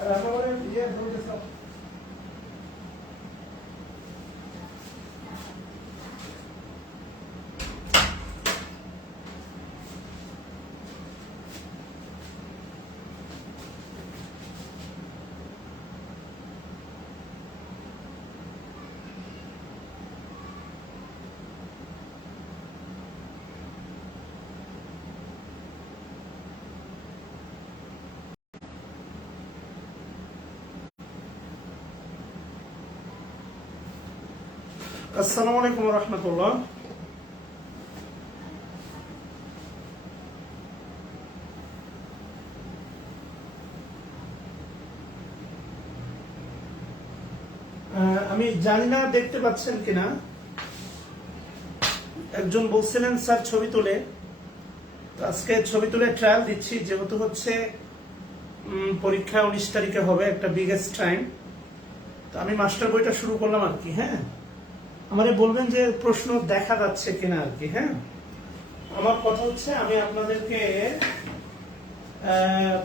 আর আমরা বলে ইয়ে বলতে সব আসসালামু আলাইকুম ওয়া রাহমাতুল্লাহ। আমি জানি না দেখতে পাচ্ছেন কিনা, একজন বলছিলেন স্যার ছবি তুলে, আজকে ছবি তুলে ট্রায়াল দিচ্ছি, যেহেতু হচ্ছে পরীক্ষা 19 তারিখে হবে, একটা বিগেস্ট টাইম। তো আমি মাস্টার বইটা শুরু করলাম আর কি। হ্যাঁ, আমারে বলবেন যে প্রশ্ন দেখা যাচ্ছে কিনা আর কি। হ্যাঁ, আমার কথা হচ্ছে আমি আপনাদেরকে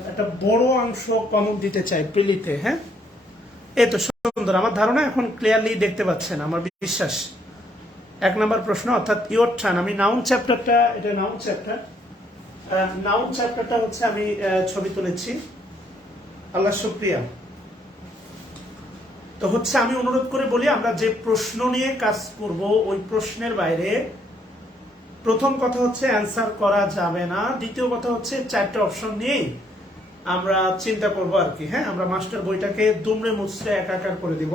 একটা বড় অংশ কমন দিতে চাই প্রিলিতে। হ্যাঁ, এই তো সুন্দর, আমার ধারণা এখন ক্লিয়ারলি দেখতে পাচ্ছেন, আমার বিশ্বাস। 1 নম্বর প্রশ্ন, অর্থাৎ ইওর টার্ন। আমি নাউন চ্যাপ্টারটা, এটা নাউন চ্যাপ্টার, নাউন চ্যাপ্টারটা হচ্ছে আমি ছবি তুলেছি, আল্লাহ শুকরিয়া। তো হচ্ছে আমি অনুরোধ করে বলি, আমরা যে প্রশ্ন নিয়ে কাজ করব ওই প্রশ্নের বাইরে প্রথম কথা হচ্ছে অ্যান্সার করা যাবে না, দ্বিতীয় কথা হচ্ছে 4টে অপশন নিয়েই আমরা চিন্তা করব আর কি। হ্যাঁ, আমরা মাস্টার বইটাকে দুমড়ে মুচড়ে একাকার করে দিব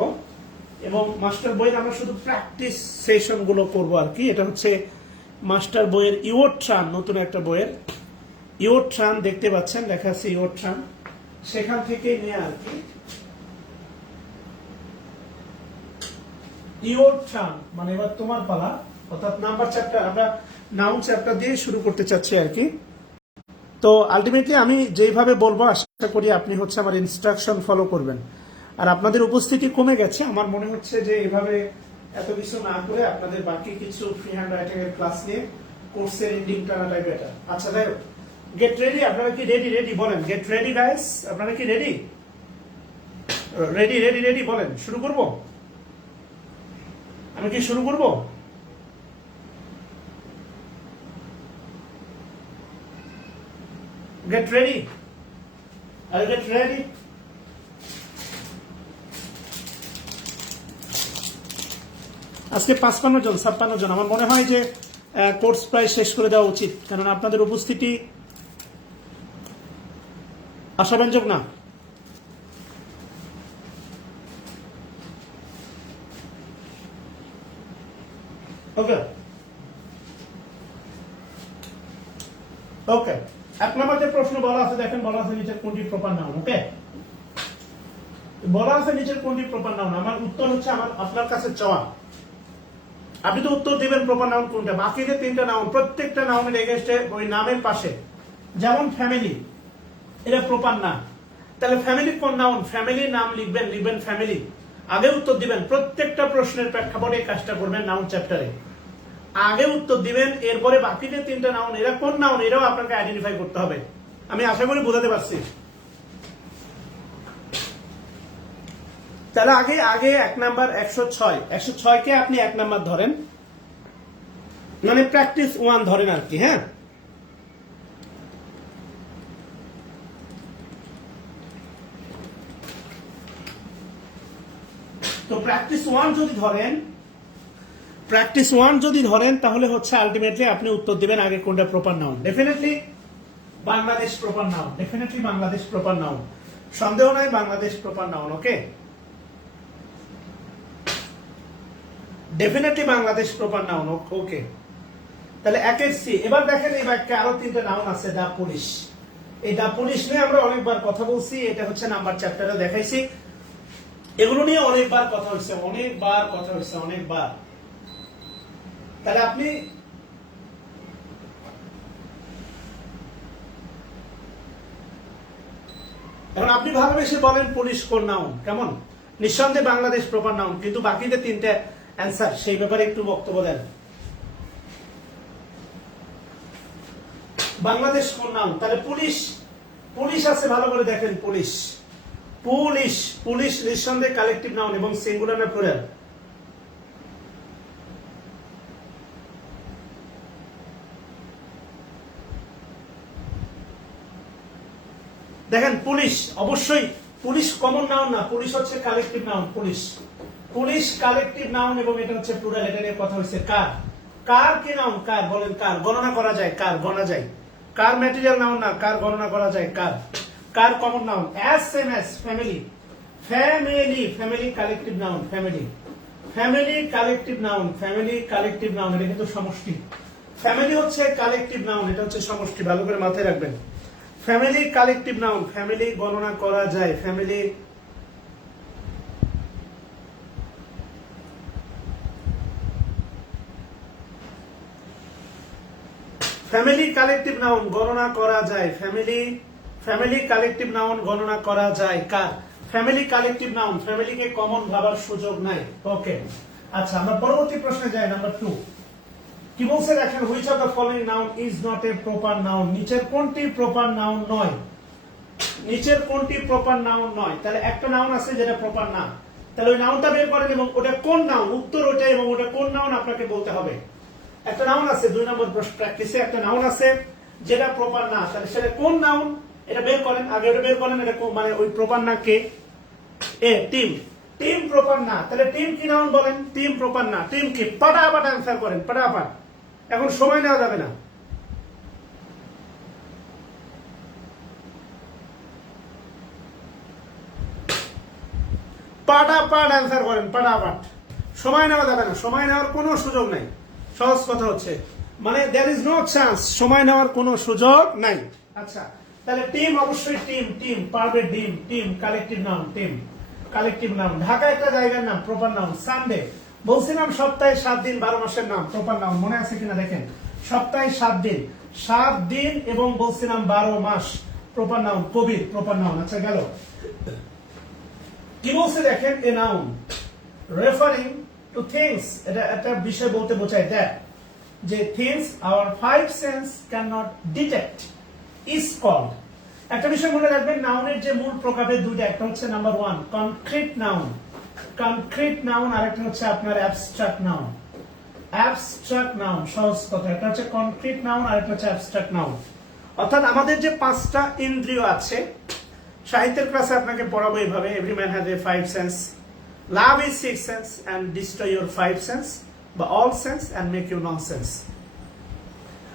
এবং মাস্টার বইয়ের আমরা শুধু প্র্যাকটিস সেশন গুলো করবো আর কি। এটা হচ্ছে মাস্টার বইয়ের ইওর ট্রান, নতুন একটা বইয়ের ইওর ট্রান, দেখতে পাচ্ছেন লেখা আছে ইওর ট্রান, সেখান থেকে নিয়ে আর কি। ইওর ট্রান মানে এবার তোমার পালা, অর্থাৎ নাম্বার চ্যাপ্টার, আমরা নাউন চ্যাপ্টার দিয়ে শুরু করতে চাচ্ছি আর কি। তো আলটিমেটলি আমি যেইভাবে বলবো আশা করি আপনি হচ্ছে আমার ইনস্ট্রাকশন ফলো করবেন। আর আপনাদের উপস্থিতি কমে গেছে, আমার মনে হচ্ছে যে এভাবে এত কিছু না করে আপনাদের বাকি কিছু ফ্রি হ্যান্ড রাইটিং এর ক্লাস নিয়ে কোর্সের এন্ডিং টানাটাই বেটার। আচ্ছা, যাই হোক, গেট রেডি। আপনারা কি রেডি? রেডি বলেন, গেট রেডি গাইস। আপনারা কি রেডি? রেডি রেডি রেডি বলেন, শুরু করব? আমি কি শুরু করব? Get ready. Are you get ready? আজকে 55 জন 56 জন, আমার মনে হয় যে কোর্স প্রায় শেষ করে দেওয়া উচিত, কারণ আপনাদের উপস্থিতি আশাব্যঞ্জক না। ওকে ওকে, 1 নম্বর যে প্রশ্ন বলা আছে, দেখেন বলা আছে নিচের কোনটি প্রপার নাউন। ওকে, বলা আছে নিচের কোনটি প্রপার নাউন। আমার উত্তর হচ্ছে আমার আপনার কাছে চাওয়া, আপনি তো উত্তর দিবেন প্রপার নাউন কোনটা। বাকি যে 3টা নাউন, প্রত্যেকটা নাউনের এগেইনস্টে ওই নামের পাশে, যেমন ফ্যামিলি, এটা প্রপার না, তাহলে ফ্যামিলি কোন নাউন, ফ্যামিলির নাম লিখবেন, লিখবেন ফ্যামিলি, আগে উত্তর দিবেন। প্রত্যেকটা প্রশ্নের প্রেক্ষাপটে এই কাজটা করবেন নাউন চ্যাপ্টারে, আগে উত্তর দিবেন, এরপরে বাকি যে 3টা নাউন এরা কোন নাউন এরাও আপনাকে আইডেন্টিফাই করতে হবে। আমি আশা করি বোঝাতে পারছি। তাহলে আগে আগে 1 নাম্বার 106 কে আপনি 1 নাম্বার ধরেন, মানে প্র্যাকটিস 1 ধরেন আর কি। হ্যাঁ, তো প্র্যাকটিস 1 যদি ধরেন তাহলে হচ্ছে আলটিমেটলি আপনি উত্তর দিবেন আগে কোনটা proper noun. Definitely Bangladesh proper noun, definitely Bangladesh proper noun, সন্দেহ নাই, বাংলাদেশ প্রপার নাউন। ওকে, ডেফিনেটলি বাংলাদেশ প্রপার নাউন। ওকে, তাহলে 1 সি। এবার দেখেন এই বাক্যে আরো 3টা নাউন আছে। দা পুলিশ, এই দা পুলিশ নিয়ে আমরা অনেকবার কথা বলছি, এটা হচ্ছে নাম্বার চ্যাপ্টারে দেখাইছি, এগুলো নিয়ে অনেকবার কথা হয়েছে, অনেকবার। তাহলে আপনি এখন আপনি ভালোবেসে বলেন পুলিশ কোন নাউন, কেমন? নিঃসন্দেহে বাংলাদেশ প্রপার নাউন, কিন্তু বাকি যে 3টা অ্যান্সার সেই ব্যাপারে একটু বক্তব্য দেন। বাংলাদেশ কোন নাউন? তাহলে পুলিশ, পুলিশ আছে, ভালো করে দেখেন, পুলিশ পুলিশ, পুলিশ নিঃসন্দেহে কালেকটিভ নাউন এবং সিঙ্গুলার না প্লুরাল? দেখেন পুলিশ অবশ্যই, পুলিশ কমন নাউন না, পুলিশ হচ্ছে collective noun. Police, police collective noun এবং এটা হচ্ছে প্লুরাল। এটা নিয়ে কথা হচ্ছে কার, কার কি নাউন? কার বলেন, কার গণনা করা যায়? কার গণনা যায়? কার ম্যাটেরিয়াল নাউন না, কার গণনা করা যায়? Car, car common noun? As same as, family, family, family collective noun. Family, family collective noun, family collective noun. এটা কিন্তু সমষ্টি। ফ্যামিলি হচ্ছে কালেকটিভ নাউন, এটা হচ্ছে সমষ্টি, ভালো করে মাথায় রাখবেন। ফ্যামিলি কালেকটিভ নাউন, ফ্যামিলি গণনা করা যায়। ফ্যামিলি, ফ্যামিলি কালেকটিভ নাউন গণনা করা যায়। ফ্যামিলি, ফ্যামিলি কালেকটিভ নাউন গণনা করা যায়। কার? Family collective noun. ফ্যামিলিকে কমন ভাবার সুযোগ নাই। ওকে, আচ্ছা আমরা পরবর্তী প্রশ্নে যাই, নাম্বার 2। কি বলছে দেখেন, which of the following noun is not a proper noun? নিচের কোনটি প্রপার নাউন নয়? নিচের কোনটি প্রপার নাউন নয়? তাহলে একটা নাউন আছে যেটা প্রপার না, তাহলে ওই নাউনটা বের করেন এবং ওটা কোন নাউন, উত্তর ওটা, এবং ওটা কোন নাউন আপনাকে বলতে হবে। একটা নাউন আছে 2 নম্বর প্র্যাকটিসে, একটা নাউন আছে যেটা প্রপার না, তাহলে সেটা কোন নাউন এটা বের করেন। আগে ওটা বের করেন, এটা মানে ওই প্রপার না কে? এ টিম, টিম প্রপার না। তাহলে টিম কি নাউন বলেন? টিম প্রপার না। টিম কি? পাটাপাট অ্যান্সার করেন, পাটাপাট, এখন সময় নেওয়া যাবে না। পাটাপাট অ্যান্সার করেন, পাটাপাট, সময় নেওয়া যাবে না, সময় নেওয়ার কোনো সুযোগ নাই। সহজ কথা হচ্ছে, মানে দেয়ার ইজ নো চান্স, সময় নেওয়ার কোনো সুযোগ নাই। আচ্ছা, তাহলে টিম অবশ্যই টিম, টিম পারবে, ডিম, team collective noun, team collective noun. Dhaka একটা জায়গার নাম, প্রপার নাউন। সানডে বলছিলাম সপ্তাহে 7 দিন 12 মাসের নাম, প্রপার নাউন, মনে আছে কিনা দেখেন। সপ্তাহে 7 দিন, 7 দিন এবং বলছিলাম 12 মাস, proper noun. Kabir proper noun. আচ্ছা গেল, কি বলছে দেখেন, a noun referring to things, এটা একটা বিষয় বলতে বোঝায় দ্যাট, যে things our 5 sense can not detect is called. একটা বিষয় মনে রাখবেন, নাউনের যে মূল প্রকারভেদ দুইটা, একটা হচ্ছে number 1 concrete noun, concrete noun, আর একটা হচ্ছে আপনার অ্যাবস্ট্রাক্ট নাউন। অ্যাবস্ট্রাক্ট নাউন, সহজ কথা, একটা হচ্ছে কনক্রিট নাউন আর একটা হচ্ছে অ্যাবস্ট্রাক্ট নাউন। অর্থাৎ আমাদের যে 5টা ইন্দ্রিয় আছে, সাহিত্যের ক্লাসে আপনাকে পড়াবো এইভাবে, every man has a 5 sense, love is 6 sense and destroy your 5 sense বা all sense and make you nonsense.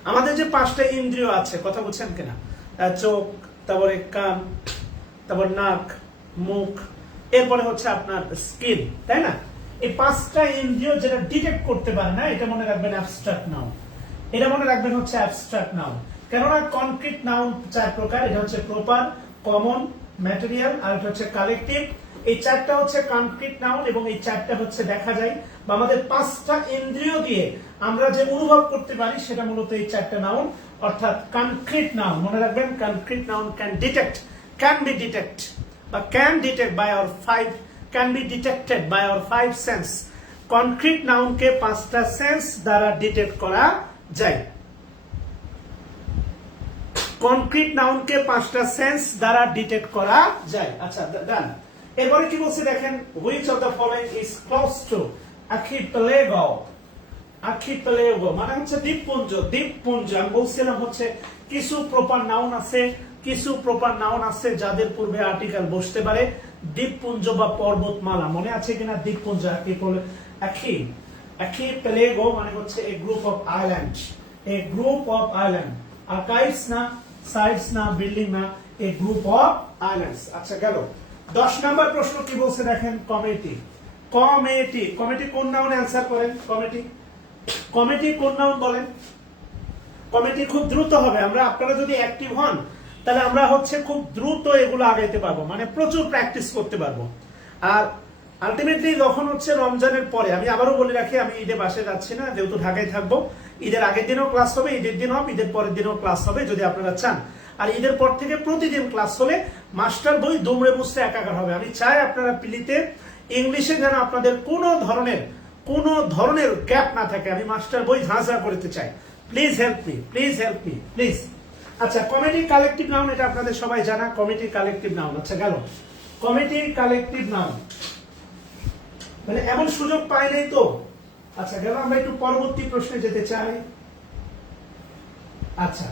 আমাদের যে 5টা ইন্দ্রিয় আছে, কথা বলছেন কিনা, চোখ, তারপরে কান, তারপর নাক, মুখ, এরপরে হচ্ছে আপনার স্কিন, তাই না? এই 5টা ইন্দ্রিয় যেটা ডিটেক্ট করতে পারে না, এটা মনে রাখবেন অ্যাবস্ট্রাক্ট নাউন। এটা মনে রাখবেন হচ্ছে অ্যাবস্ট্রাক্ট নাউন। কেননা কনক্রিট নাউন 4 প্রকার, এটা হচ্ছে প্রপার, কমন, ম্যাটেরিয়াল আর এটা হচ্ছে কালেকটিভ। এই 4টা হচ্ছে কনক্রিট নাউন এবং এই 4টা হচ্ছে দেখা যায় বা আমাদের 5টা ইন্দ্রিয় দিয়ে আমরা যে অনুভব করতে পারি সেটা মূলত এই 4টা নাউন, অর্থাৎ কনক্রিট নাউন। মনে রাখবেন concrete noun can detect, can be detect বা can detect by our 5, can be detected by our 5 sense. Concrete নাউনকে 5টা সেন্স দ্বারা ডিটেক্ট করা যায়। কনক্রিট নাউনকে 5টা সেন্স দ্বারা ডিটেক্ট করা যায়। আচ্ছা ডান। এরপরে কি বলছে দেখেন, which of the following is close two archipelago. Archipelago মানে হচ্ছে দ্বীপপুঞ্জ, দ্বীপপুঞ্জ। আমি বলছিলাম হচ্ছে কিছু প্রপার নাউন আছে, কিছু প্রপার নাউন আছে যাদের পূর্বে আর্টিকেল বসতে পারে। দ্বীপপুঞ্জ বা পর্বতমালা, মনে আছে কিনা? দ্বীপপুঞ্জ, আর্কিপেলাগো মানে হচ্ছে a group of island, a group of island. Archives না, সাইটস না, বিল্ডিং না, এ গ্রুপ অফ আইল্যান্ডস। আচ্ছা গেল। 10 নম্বর প্রশ্ন কি বলছে দেখেন, কমিটি। কমিটি, কমিটি কোন নাউনে অ্যান্সার করেন? কমিটি, কমিটি কোন নাউন বলেন? কমিটি খুব দ্রুত হবে, আমরা আপনারা যদি অ্যাক্টিভ হন তাহলে আমরা হচ্ছে খুব দ্রুত এগুলো আগাইতে পারবো, মানে প্রচুর প্র্যাকটিস করতে পারবো। আর আলটিমেটলি যখন হচ্ছে রমজানের পরে, আমি আবারও বলে রাখি আমি ঈদে বাসায় যাচ্ছি না, যেহেতু ঢাকায় থাকবো। ঈদের আগের দিনও ক্লাস হবে, ঈদের দিন হবে, ঈদের পরের দিনও ক্লাস হবে যদি আপনারা চান। আর ঈদের পর থেকে প্রতিদিন ক্লাস হবে, মাস্টার বই দুমড়ে মুচড়ে একাকার হবে। আমি চাই আপনারা পিলিতে ইংলিশে যেন আপনাদের কোনো ধরনের গ্যাপ না থাকে, আমি মাস্টার বই ঝাঁঝা করতে চাই। Please help me, please help me, please. আচ্ছা কমিটি কালেকটিভ নাউন, এটা আপনাদের সবাই জানা, কমিটি কালেকটিভ নাউন। আচ্ছা গেল, কমিটি কালেকটিভ নাউন, মানে এমন সুযোগ পাইলেই তো। আচ্ছা গেল, আমরা একটু পরবর্তী প্রশ্নে যেতে চাই। আচ্ছা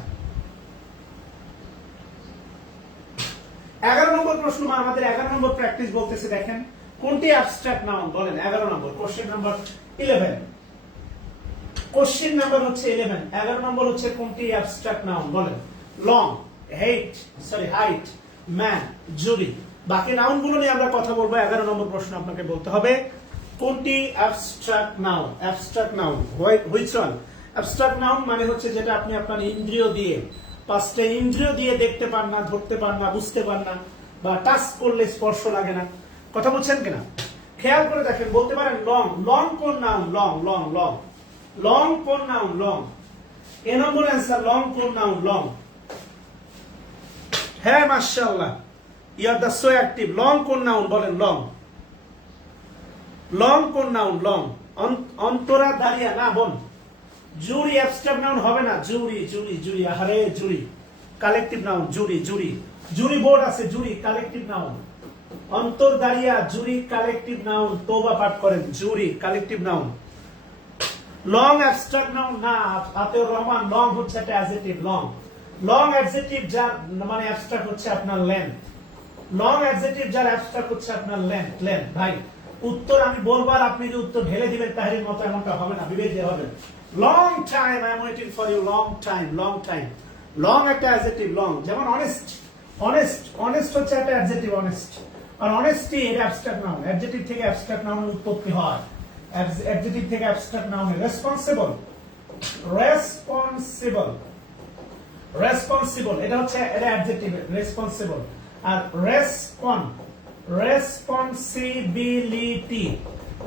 11 নম্বর প্রশ্ন, আমাদের 11 নম্বর প্র্যাকটিস বলতেছে, দেখেন কোনটি অ্যাবস্ট্রাক্ট নাউন বলেন। 11 নম্বর কোশ্চেন নাম্বার 11, কোশ্চেন নাম্বার হচ্ছে 11, 11 নম্বর হচ্ছে কোনটি অ্যাবস্ট্রাক্ট নাউন বলেন। লং, হাইট, ম্যান, জুরি। বাকি নাউন গুলো নিয়ে আমরা কথা বলবো। 11 নম্বর প্রশ্ন আপনাকে বলতে হবে কোনটি abstract noun. Abstract noun which one? Abstract noun মানে হচ্ছে যেটা আপনি আপনার ইন্দ্রিয় দিয়ে, পাঁচটা ইন্দ্রিয় দিয়ে দেখতে পান না, ধরতে পান না, বুঝতে পান না, বা টাচ করলে স্পর্শ লাগে না। কথা বলছেন কিনা খেয়াল করে দেখেন। বলতে পারেন লং, লং কোন noun? Long long long long কোন noun? Long. A number answer, long কোন নাউন? লং। হ্যাঁ মাশাআল্লাহ, you are the so active. Long কোন নাউন বলেন? লং। লং কোন নাউন? লং। অন্তরা দাঁড়িয়া না বোন। জুরি অ্যাবস্ট্রাক্ট নাউন হবে না। জুরি জুরি জুরি, আরে জুরি কালেকটিভ নাউন। জুরি জুরি জুরি বোর্ড আছে, জুরি কালেকটিভ নাউন। অন্তর দাঁড়িয়া জুরি কালেকটিভ নাউন। তোবা পাঠ করেন, jury collective noun. Long abstract noun না। আতেউর রহমান, লং হচ্ছে একটা অ্যাডজেক্টিভ। লং, লং অ্যাডজেক্টিভ যার মানে অ্যাবস্ট্রাক্ট হচ্ছে আপনার লেন্থ। লং অ্যাডজেক্টিভ যার অ্যাবস্ট্রাক্ট হচ্ছে আপনার লেন্থ। লেন্থ ভাই, উত্তর আমি বলবার আপনি যে উত্তর ঢেলে দিবেন তাহিরির মতো, এমনটা হবে না, বিবেক দিয়ে হবে। Long time I am waiting for you. Long time, long time. Long একটা অ্যাডজেক্টিভ। লং যেমন অনেস্ট, অনেস্ট, অনেস্ট হচ্ছে একটা অ্যাডজেক্টিভ। অনেস্ট আর অনেস্টি এটা অ্যাবস্ট্রাক্ট নাউন। অ্যাডজেক্টিভ থেকে অ্যাবস্ট্রাক্ট নাউনের উৎপত্তি হয়। অ্যাডজেক্টিভ থেকে অ্যাবস্ট্রাক্ট নাউনের। রেসপন্সিবল, রেসপন্সিবল, রেসপন্সিবল এটা হচ্ছে এটা অ্যাডজেক্টিভ। রেসপন্সিবল। আর রেসপন্সিবিলিটি,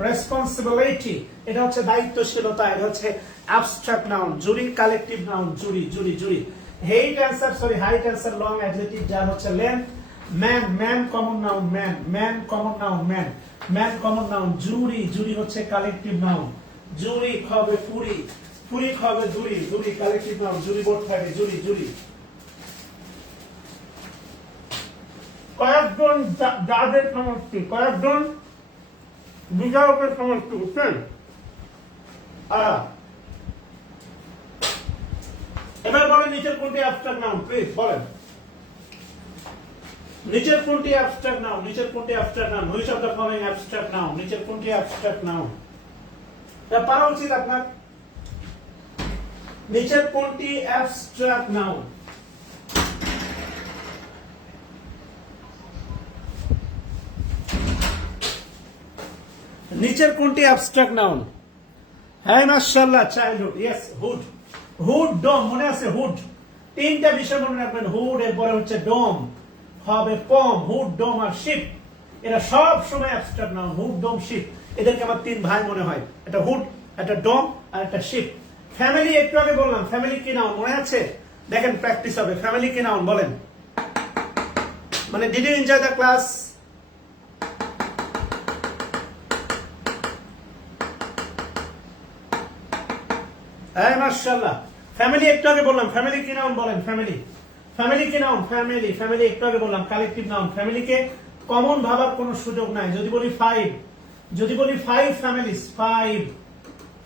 রেসপন্সিবিলিটি এটা হচ্ছে দায়িত্বশীলতা। এটা হচ্ছে abstract noun. Jury collective noun. Jury jury jury. Height answer long adjective যার হচ্ছে length. Man, man common noun. Man, man common noun. Man, man common noun. Jury, jury হচ্ছে collective noun. Jury হবে fury, fury হবে jury, jury collective noun. Jury board থাকে, jury জুরি। কয়েকজন জাজের সমষ্টি, কয়েকজন বিচারকের সমষ্টি, বুঝছেন? এবার বলেন নিচের কোনটি অ্যাবস্ট্রাক্ট নাউন, প্লিজ বলেন। নিচের কোনটি অ্যাবস্ট্রাক্ট নাউন? নিচের কোনটি abstract noun? Which of the following abstract noun? নিচের কোনটি অ্যাবস্ট্রাক্ট নাউন? এটা পারা উচিত আপনার। নিচের কোনটি অ্যাবস্ট্রাক্ট নাউন? নিচের কোনটি অ্যাবস্ট্রাক্ট নাউন? হ্যাঁ মাশাআল্লাহ, চাইল্ডহুড, ইয়েস। হুড, হুড, ডোম, মনে আছে? হুড, তিনটা বিষয় মনে রাখবেন। হুড, এরপরে হচ্ছে ডোম, হবে পম। হুড, ডোম আর শিপ, এরা সব সময় অ্যাবস্ট্রাক্ট নাউন। হুড, ডোম, শিপ, এদেরকে আমার তিন ভাই মনে হয়। একটা হুড, একটা ডোম আর একটা শিপ। ফ্যামিলি একটু আগে বললাম, ফ্যামিলি কি নাউন মনে আছে? দেখেন প্র্যাকটিস হবে। ফ্যামিলি কি নাউন বলেন? মানে did you enjoy the class? হ্যাঁ মাশাআল্লাহ। ফ্যামিলি একটু আগে বললাম, ফ্যামিলি কি নাউন বলেন? ফ্যামিলি, ফ্যামিলি কি নাউন? ফ্যামিলি, ফ্যামিলি একটু আগে বললাম কালেকটিভ নাউন। ফ্যামিলিকে কমন ভাবার কোনো সুযোগ নাই। যদি বলি ফাইভ, যদি বলি five families, five,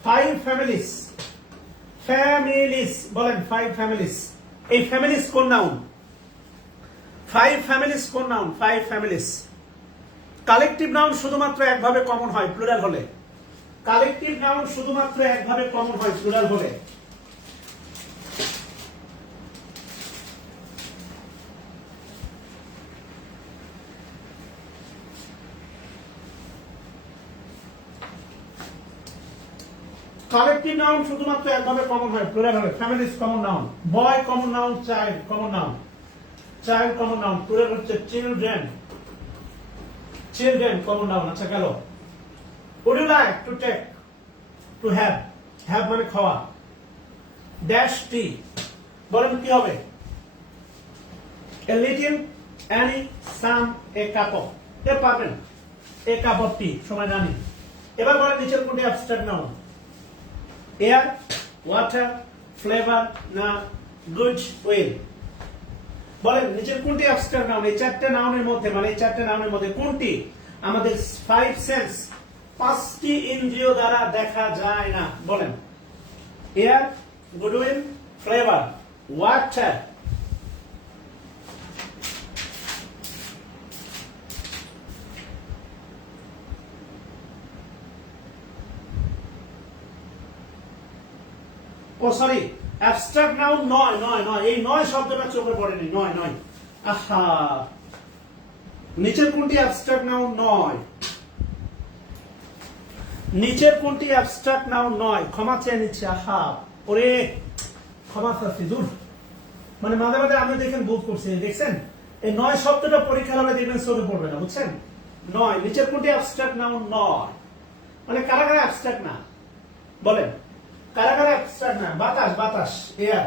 five families, families বলেন, ফাইভ ফ্যামিলিস। এই ফ্যামিলিস কোন নাউন? ফাইভ ফ্যামিলিস কোন noun? Five families. Collective noun শুধুমাত্র একভাবে কমন হয়, প্লুরাল হলে। কালেকটিভ নাউন শুধুমাত্র একভাবে কমন হয়, প্লুরাল হলে। কালেকটিভ নাউন শুধুমাত্র একভাবে কমন হয়, প্লুরাল হলে। Families common noun. Boy common noun, child common noun. Child common noun, plural হচ্ছে চিলড্রেন, চিলড্রেন কমন নাউন। আচ্ছা গেল। Would you like to take, to have, have মানে খাওয়া। ড্যাশ টি বলেন কি হবে? A little, any, some, a cup of, এ পাবেন a cup of tea, সময় জানি। এবার বলেন নিচের কোনটি abstract noun? Air, water, flavour না গুড, ওয়েল? বলেন নিচের কোনটি অ্যাবস্ট্রাক্ট নাউন? এই চারটে নাউনের মধ্যে, মানে এই চারটে নাউনের মধ্যে কোনটি আমাদের ফাইভ সেন্স, পাঁচটি ইন্দ্রিয় দ্বারা দেখা যায় না? বলেন। Air, goodwill, flavour, water. ও সরি, অ্যাবস্ট্রাক্ট নাউন নয়, নয়, নয়, এই নয় শব্দটা চোখে পড়েনি, নয়, নয়। আহা, নিচের কোনটি অ্যাবস্ট্রাক্ট নাউন নয়? নিচের কোনটি অ্যাবস্ট্রাক্ট নাউন নয়? ক্ষমা চেয়ে নিচ্ছে। আহা, ওরে ক্ষমা চাচ্ছি, দূর। মানে মাঝে মাঝে আমি দেখেন ভুল করছি, দেখছেন? এই নয় শব্দটা পরীক্ষা হলে দেখবেন চোখে পড়বে না, বুঝছেন? নয়, নিচের কোনটি অ্যাবস্ট্রাক্ট নাউন নয়? মানে কারা কারা অ্যাবস্ট্রাক্ট না বলেন? কারা কারা অ্যাবস্ট্রাক্ট না? বাতাস, বাতাস, এয়ার।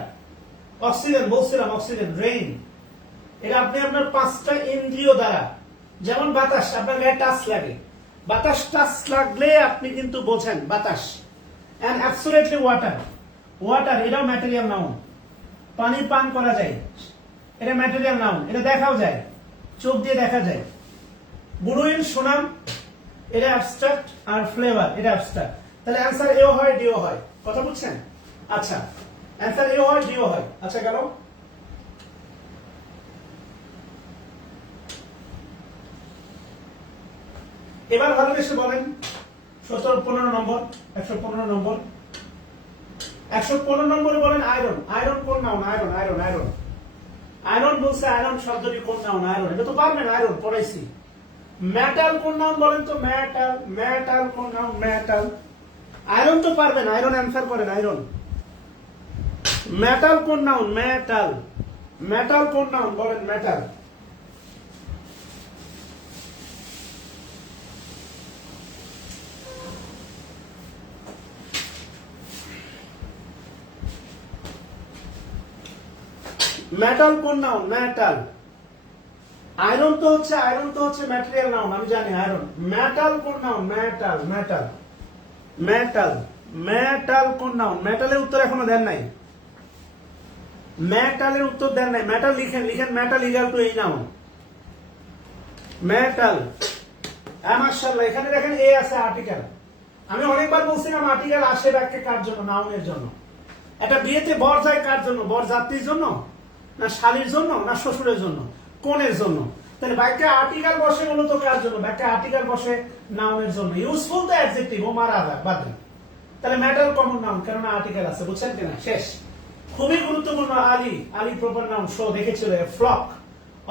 অক্সিজেন, বলছিলাম অক্সিজেন, রেইন। এটা আপনি আপনার পাঁচটা ইন্দ্রিয় দ্বারা, যেমন বাতাস আপনার গায়ে টাচ লাগে, বাতাস টাচ লাগলে আপনি কিন্তু বোঝেন বাতাস। এন্ড অ্যাবসলিউটলি ওয়াটার, ওয়াটার এটাও ম্যাটেরিয়াল নাউন। পানি পান করা যায়, এটা ম্যাটেরিয়াল নাউন, এটা দেখাও যায়, চোখ দিয়ে দেখা যায়। গুডউইল, সুনাম, এটা অ্যাবস্ট্রাক্ট, আর ফ্লেভার এটা অ্যাবস্ট্রাক্ট। তাহলে অ্যান্সার এও হয়, ডিও হয়। কথা বুঝছেন? আচ্ছা, অ্যান্সার এও হয়, ডিও হয়। আচ্ছা, গেল। এবার ভালোবেসে বলেন 15 নম্বর, 115 নম্বর, 115 নম্বরে বলেন আয়রন। আয়রন কোন noun? Iron, iron, iron, iron বলছে, আয়রন শব্দটি কোন নাউন? আয়রন, এটা তো পারবেন, আয়রন পড়াইছি। মেটাল কোন নাউন বলেন তো? মেটাল, মেটাল কোন নাউন? মেটাল। আয়রন তো পারবেন, আয়রন অ্যান্সার করেন, আয়রন। মেটাল কোন নাউন? মেটাল, মেটাল কোন নাউন বলেন? মেটাল। মেটাল কোন নাউন? মেটাল। আয়রন তো হচ্ছে, আয়রন তো হচ্ছে ম্যাটেরিয়াল নাউন, আমি জানি আয়রন। মেটাল কোন noun? Metal, metal, metal, metal কোন নাউন? মেটালের উত্তর এখনো দেন নাই, মেটালের উত্তর দেন নাই। মেটাল লিখেন, লিখেন মেটাল ইকুয়াল টু এই নাউন, মেটাল। মাশাআল্লাহ, এখানে দেখেন এ আছে আর্টিকেল। আমি অনেকবার বলছিলাম আর্টিকেল আসে বাক্যে কার জন্য? নাউনের জন্য। একটা বিয়েতে বর যায় কার জন্য? বর যাত্রীর জন্য, না শালীর জন্য, না শ্বশুরের জন্য, কোনের জন্য? তাহলে বাক্যে আর্টিকেল বসে মূলত কার জন্য? বাক্যে আর্টিকেল বসে নাউনের জন্য। ইউজফুল তো অ্যাডজেক্টিভ, ও মারা যায়, বাদ দেন। তাহলে মেটাল কমন নাউন, কেননা আর্টিকেল আছে, বুঝছেন কিনা? শেষ। খুবই গুরুত্বপূর্ণ। Ali, Ali proper noun. Show দেখেছিল, ফ্লক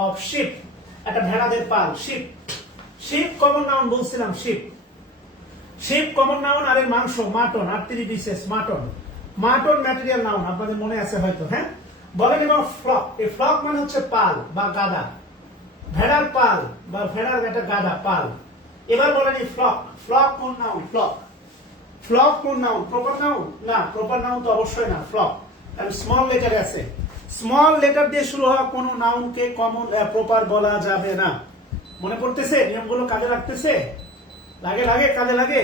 অফ শিপ, একটা ভেড়াদের পাল, শিপ। শিপ কমন নাউন বলছিলাম, শিপ, শিপ কমন নাউন। আরে মাংস, মাটন, আর্টিরি বিশেষ, মাটন, মাটন ম্যাটেরিয়াল নাউন, আপনাদের মনে আছে হয়তো। হ্যাঁ, বলেন এবার ফ্লক। এই ফ্লক মানে হচ্ছে পাল বা গাদা, ভেড়ার পাল বা ভেড়ার একটা গাদা, পাল। এবার বলেন এই ফ্লক, ফ্লক কোন নাউন? ফ্লক, ফ্লক কোন নাউন? প্রপার নাউন না, প্রপার নাউন তো অবশ্যই না, ফ্লক। কারণ স্মল লেটারে আছে, স্মল লেটার দিয়ে শুরু হওয়া কোন নাউনকে কমন প্রপার বলা যাবে না। মনে পড়তেছে? নিয়মগুলো কাজে লাগতেছে? লাগে, লাগে, কাজে লাগে।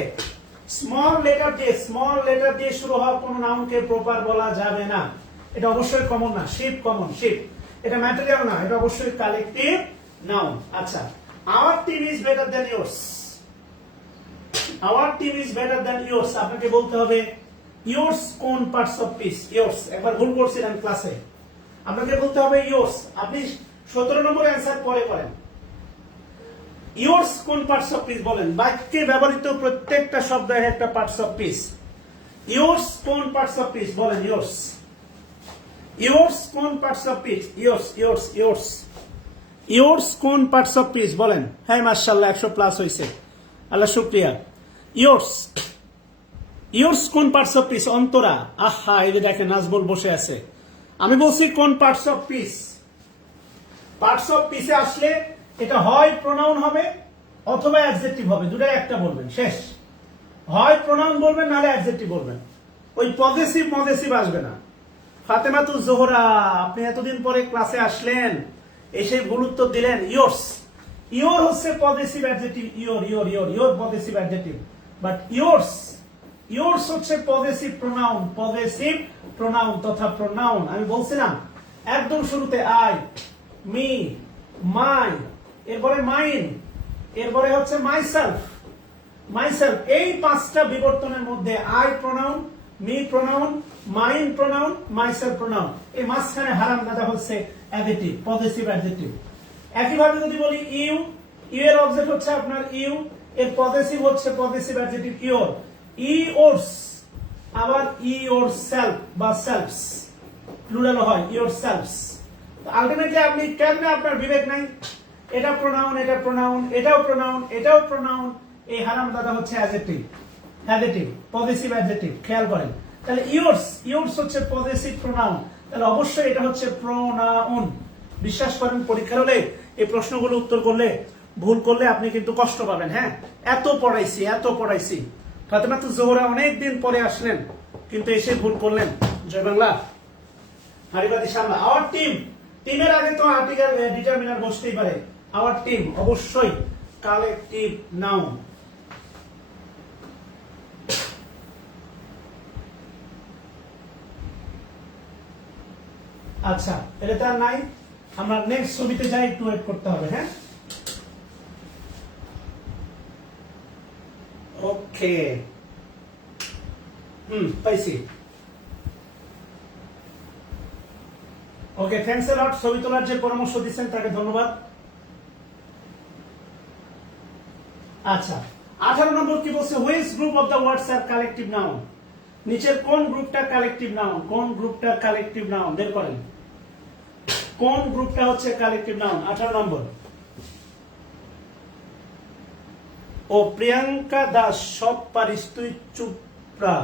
স্মল লেটার দিয়ে, স্মল লেটার দিয়ে শুরু হওয়া কোন নাউনকে প্রপার বলা যাবে না। এটা অবশ্যই কমন না, শিপ কমন, শিপ। এটা ম্যাটেরিয়াল না, এটা অবশ্যই কালেকটিভ নাউন। আচ্ছা, our team is better than yours, our team is better than yours. আপনাকে বলতে হবে ইয়োরস কোন পার্টস অফ পিস? ইয়োরস, একবার ভুল করছিলেন ক্লাসে, আপনাকে বলতে হবে ইয়োরস। আপনি 17 নম্বর অ্যান্সার পরে করেন। ইয়োরস কোন পার্টস অফ পিস বলেন? বাক্যে ব্যবহৃত প্রত্যেকটা শব্দ একটা পার্টস অফ পিস। ইয়োরস কোন পার্টস অফ পিস বলেন? ইয়োরস, ইয়োরস কোন parts of piece? Yours, yours, yours, yours কোন পার্টস অফ পিস বলেন? হ্যাঁ, মাশাআল্লাহ, 100 প্লাস হয়েছে, আল্লাহ শুকরিয়া। ইয়োরস, ইয়োরস কোন পার্টস অফ পিস? অন্তরা। আহা, এই যে দেখেন নাজবুল বসে আছে। আমি বলছি কোন parts of piece. Parts of পিসে আসলে এটা হয় প্রোনাউন হবে অথবা অ্যাডজেক্টিভ হবে, দুটাই একটা বলবেন, শেষ। হয় প্রোনাউন বলবেন, নাহলে অ্যাডজেক্টিভ বলবেন। ওই পজেসিভ মজেসিভ আসবে না। ফাতেমাতুজ জোহরা, আপনি এতদিন পরে ক্লাসে আসলেন, এসে ভুল উত্তর দিলেন। ইয়োরস, ইয়োর হচ্ছে possessive adjective, your, your, your, your possessive adjective. But yours, yours হচ্ছে পজেসিভ প্রোনাউন, পজেসিভ প্রোনাউন তথা প্রোনাউন। আমি বলছিলাম একদম শুরুতে আই, মি, মাই, এরপরে মাইন, এরপরে হচ্ছে মাইসেলফ। মাইসেলফ, এই পাঁচটা বিবর্তনের মধ্যে I pronoun, me pronoun, mine pronoun, myself pronoun, এই মাঝখানে হারামজাদা হচ্ছে অ্যাডজেক্টিভ, পজেসিভ অ্যাডজেক্টিভ। একইভাবে যদি বলি ইউ, ইউ এর অবজেক্ট হচ্ছে আপনার ইউ, এর পজেসিভ হচ্ছে পজেসিভ অ্যাডজেক্টিভ ইওর। ইওরস, আবার ইওরসেলফ বা সেলফস, প্লুরাল হয় ইওরসেলফস। আলটিমেটলি আপনি কেমনে আপনার বিবেক নাই, এটা প্রোনাউন, এটা প্রোনাউন, এটাও প্রোনাউন, এটাও প্রোনাউন, এই হারামজাদা হচ্ছে অ্যাডজেক্টিভ, অ্যাডজেক্টিভ, পজেসিভ অ্যাডজেক্টিভ। খেয়াল করেন তাহলে ইওরস, ইওরস হচ্ছে পজেসিভ প্রোনাউন, তাহলে অবশ্যই এটা হচ্ছে প্রোনাউন। বিশ্বাস করেন পরীক্ষার হলে এই প্রশ্নগুলো উত্তর করলে, ভুল করলে আপনি কিন্তু কষ্ট পাবেন। হ্যাঁ, এত পড়াইছি, এত পড়াইছি। ফাতেমা তো জোহরা অনেকদিন পরে আসলেন কিন্তু এসে ভুল করলেন। জয় বাংলা, হারিবাদী সামলা। আওয়ার টিম, টিমের আগে তো আর্টিকেল ডিটারমিনার বসতেই পারে। আওয়ার টিম অবশ্যই কালেকটিভ নাউন। আচ্ছা, এটা তো আর নাই, আমরা নেক্সট ছবিতে যাই, একটু ওয়েট করতে হবে। হ্যাঁ, ওকে, পাইছি। ওকে, থ্যাঙ্কস এ লট। ছবি তোলার যে পরামর্শ দিচ্ছেন তাকে ধন্যবাদ। আচ্ছা, 18 নম্বর কি বলছে, which group of the words are collective noun. নিচের কোন গ্রুপটা কালেকটিভ নাউন, কোন গ্রুপটা কালেকটিভ নাউন বের করেন। কোন গ্রুপটা হচ্ছে কালেকটিভ নাউন? 18 নম্বর। ও প্রিয়াঙ্কা দাস, সব পারিস তুই চুপড়া।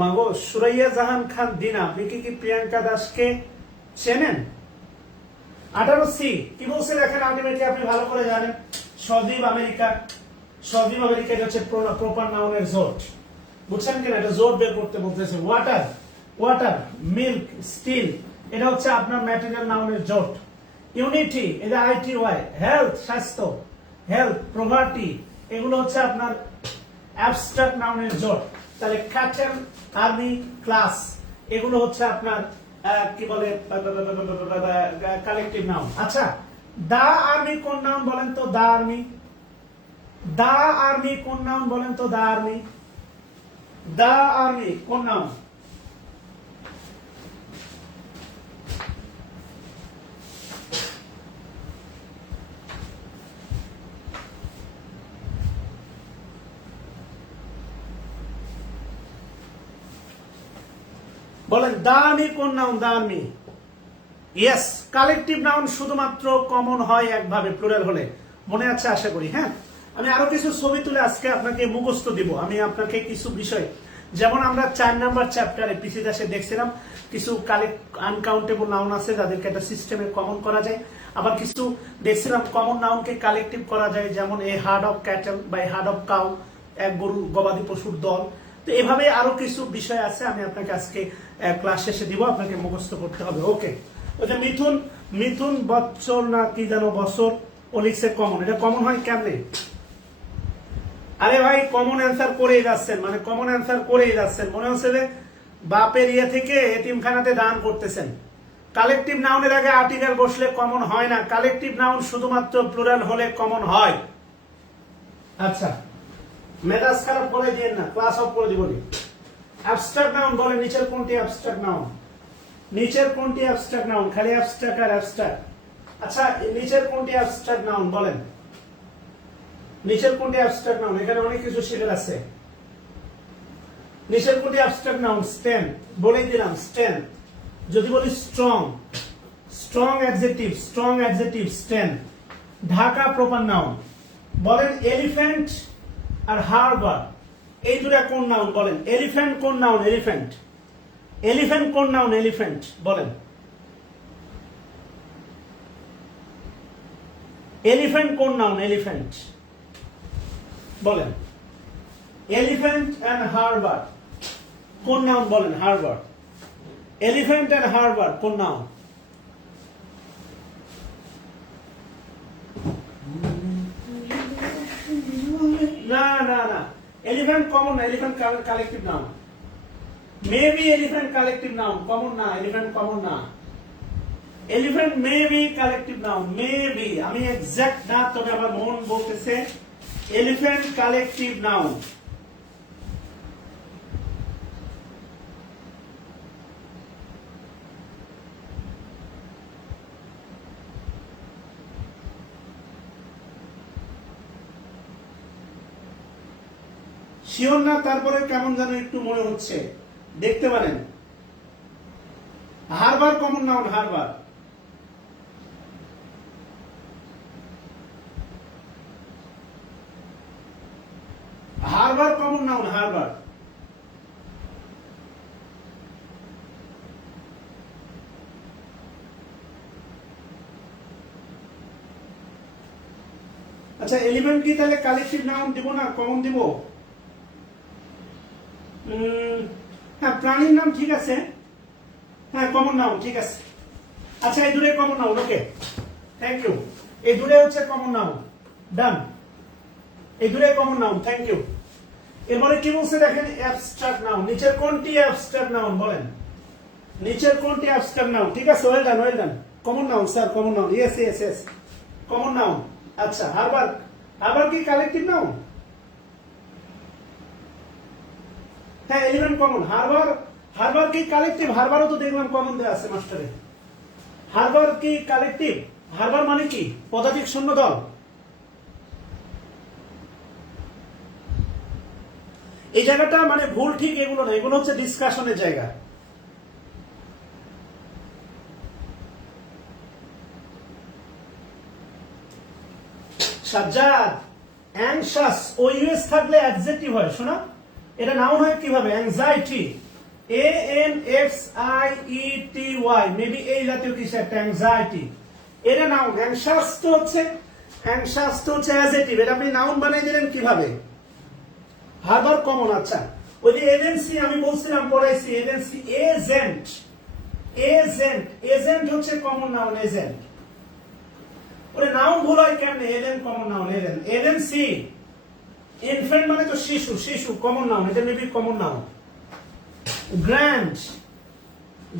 মাগো, সুরাইয়া জাহান খান দিনা, আপনি কি প্রিয়াঙ্কা দাসকে চেনেন? 18 সি কি বলছে দেখেন, আলটিমেটলি আপনি ভালো করে জানেন। সজীব আমেরিকা, সজীব আমেরিকা, এটা হচ্ছে প্রপার নাউনের জোট। বুঝছেন কিনা? এটা জোট বের করতে বলতেছে। ওয়াটার, ওয়াটার, মিল্ক, স্টিল, এটা হচ্ছে আপনার ম্যাটেরিয়াল নাউনের জোট। ইউনিটি, এটা ITY। হেলথ, স্বাস্থ্য, হেলথ, প্রভার্টি, এগুলো হচ্ছে আপনার অ্যাবস্ট্রাক্ট নাউনের জোট। তাহলে ক্যাটেল, আর্মি, ক্লাস, এগুলো হচ্ছে আপনার কি বলে কালেকটিভ নাউন। আচ্ছা, দা আর্মি কোন নাউন বলেন তো? দা আর্মি, দা আর্মি কোন নাউন বলেন তো? দা আর্মি, দা আর্মি কোন নাউন? বলেন, দা আর্মি কোন নাউন? দা আর্মি। ইয়েস, কালেকটিভ নাউন শুধুমাত্র কমন হয় একভাবে, প্লুরাল হলে। মনে আছে আশা করি। হ্যাঁ, আমি আরো কিছু ছবি তুলে আজকে আপনাকে মুখস্থ দিব। আমি আপনাকে কিছু বিষয়, যেমন আমরা 4 নাম্বার চ্যাপ্টারে পিসি দাসে দেখছিলাম কিছু আনকাউন্টেবল নাউন আছে যাদেরকে একটা সিস্টেমে কমন করা যায়। আবার কিছু দেখছিলাম কমন নাউনকে কালেকটিভ করা যায়, যেমন এ হার্ড অফ ক্যাটেল বা হার্ড অফ কাউ, এক গরু গবাদি পশুর দল। তো এভাবে আরো কিছু বিষয় আছে, আমি আপনাকে আজকে ক্লাস শেষে দিব, আপনাকে মুখস্থ করতে হবে। ওকে, ওটা মিথুন, মিথুন বছর না কি জানো বছর, ও লিখছে কমন। এটা কমন হয় কেমনে? আরে ভাই, কমন অ্যান্সার করেই যাচ্ছেন, মানে কমন অ্যান্সার করেই যাচ্ছেন। মনে হচ্ছে যে বাপের ইয়ে থেকে এতিমখানাতে দান করতেছেন। কালেকটিভ নাউনের আগে আর্টিকেল বসলে কমন হয় না। কালেকটিভ নাউন শুধুমাত্র প্লুরাল হলে কমন হয়। আচ্ছা, মেজাজ খারাপ করে দিয়েন না, ক্লাস অফ করে দিব। অ্যাবস্ট্রাক্ট নাউন বলেন, নিচের কোনটি অ্যাবস্ট্রাক্ট নাউন? নিচের কোনটি অ্যাবস্ট্রাক্ট নাউন? খালি অ্যাবস্ট্রাক্ট আর অ্যাবস্ট্রাক্ট। আচ্ছা, নিচের কোনটি অ্যাবস্ট্রাক্ট নাউন বলেন? নিচের কোনটি অ্যাবস্ট্রাক্ট নাউন? এখানে অনেক কিছু শিখে আছে। নিচের কোনটি অ্যাবস্ট্রাক্ট নাউন? স্ট্যান্ড, বলেই দিলাম স্ট্যান্ড। যদি বলি strong, strong adjective, strong adjective stand. Dhaka proper noun. বলেন এলিফ্যান্ট আর হারবার, এই দুটা কোন নাউন বলেন? এলিফ্যান্ট কোন নাউন? এলিফ্যান্ট, এলিফ্যান্ট কোন নাউন? এলিফ্যান্ট বলেন। এলিফ্যান্ট কোন নাউন? এলিফ্যান্ট বলেন। এলিফ্যান্ট এন্ড হারবার কোন নাউন বলেন? হারবার। এলিফ্যান্ট এন্ড হারবার কোন নাউন? না না না, এলিফ্যান্ট কমন না, elephant collective noun. Maybe elephant collective noun, common না, এলিফ্যান্ট কমন না। Elephant may be collective noun, may be, আমি এক্সাক্ট না, তবে আমার মন বলতেছে এলিফ্যান্ট কালেকটিভ নাউন। শিওর না, তারপরে কেমন যেন একটু মনে হচ্ছে, দেখতে পারেন। Harbour common noun, Harbour. Harbour common noun, Harbour. আচ্ছা, এলিমেন্ট কি তাহলে কালেকটিভ নাউন দিব না কমন দিব? হ্যাঁ, প্রাণীর নাম ঠিক আছে, হ্যাঁ কমন নাউন ঠিক আছে। আচ্ছা, এই দূরে common noun, okay, thank you. এই দূরে হচ্ছে কমন নাউন, ডান। এই দূরে কমন নাউন, থ্যাংক ইউ। এরপরে কি বলছে দেখেন, অ্যাবস্ট্রাক্ট নাউন। নিচের কোনটি অ্যাবস্ট্রাক্ট নাউন বলেন? নিচের কোনটি অ্যাবস্ট্রাক্ট নাউন? ঠিক আছে, well done, well done. Common noun sir, common noun, yes yes yes, common noun. আচ্ছা, হারবার, হারবার কি কালেকটিভ নাউন? হ্যাঁ, এলিমেন্ট কমন। হারবার, হারবার কি কালেকটিভ? হারবারও তো দেখলাম কমন দেওয়া আছে মাস্টারে। হারবার কি কালেকটিভ? হারবার মানে কি? পদাতিক সৈন্য দল। এই জায়গাটা মানে ভুল ঠিক এগুলো না, এগুলো হচ্ছে ডিসকাশনের জায়গা। সাজ্জাদ, অ্যাংশাস ও ইউএস থাকলে অ্যাডজেক্টিভ হয়, শোনা। এটা নাউন হয় কিভাবে? অ্যাংজাইটি, ANXIETY, মেবি এই জাতীয় কিছু একটা, অ্যাংজাইটি, এটা নাউন। অ্যাংশাস তো হচ্ছে, অ্যাংশাস তো হচ্ছে অ্যাডজেক্টিভ। এটা আপনি নাউন বানিয়ে দিলেন কিভাবে? হারবার কমন। আচ্ছা, ওই যে এজেন্সি আমি বলছিলাম, পড়াইছি, এজেন্সি, এজেন্ট, এজেন্ট, এজেন্ট হচ্ছে কমন নাউন, এজেন্ট। ওরে নাউন ভুল হয় কেমনে? Agent common noun, agent. Agency, infant মানে তো শিশু, শিশু কমন নাউন, এটা maybe common noun. Grand,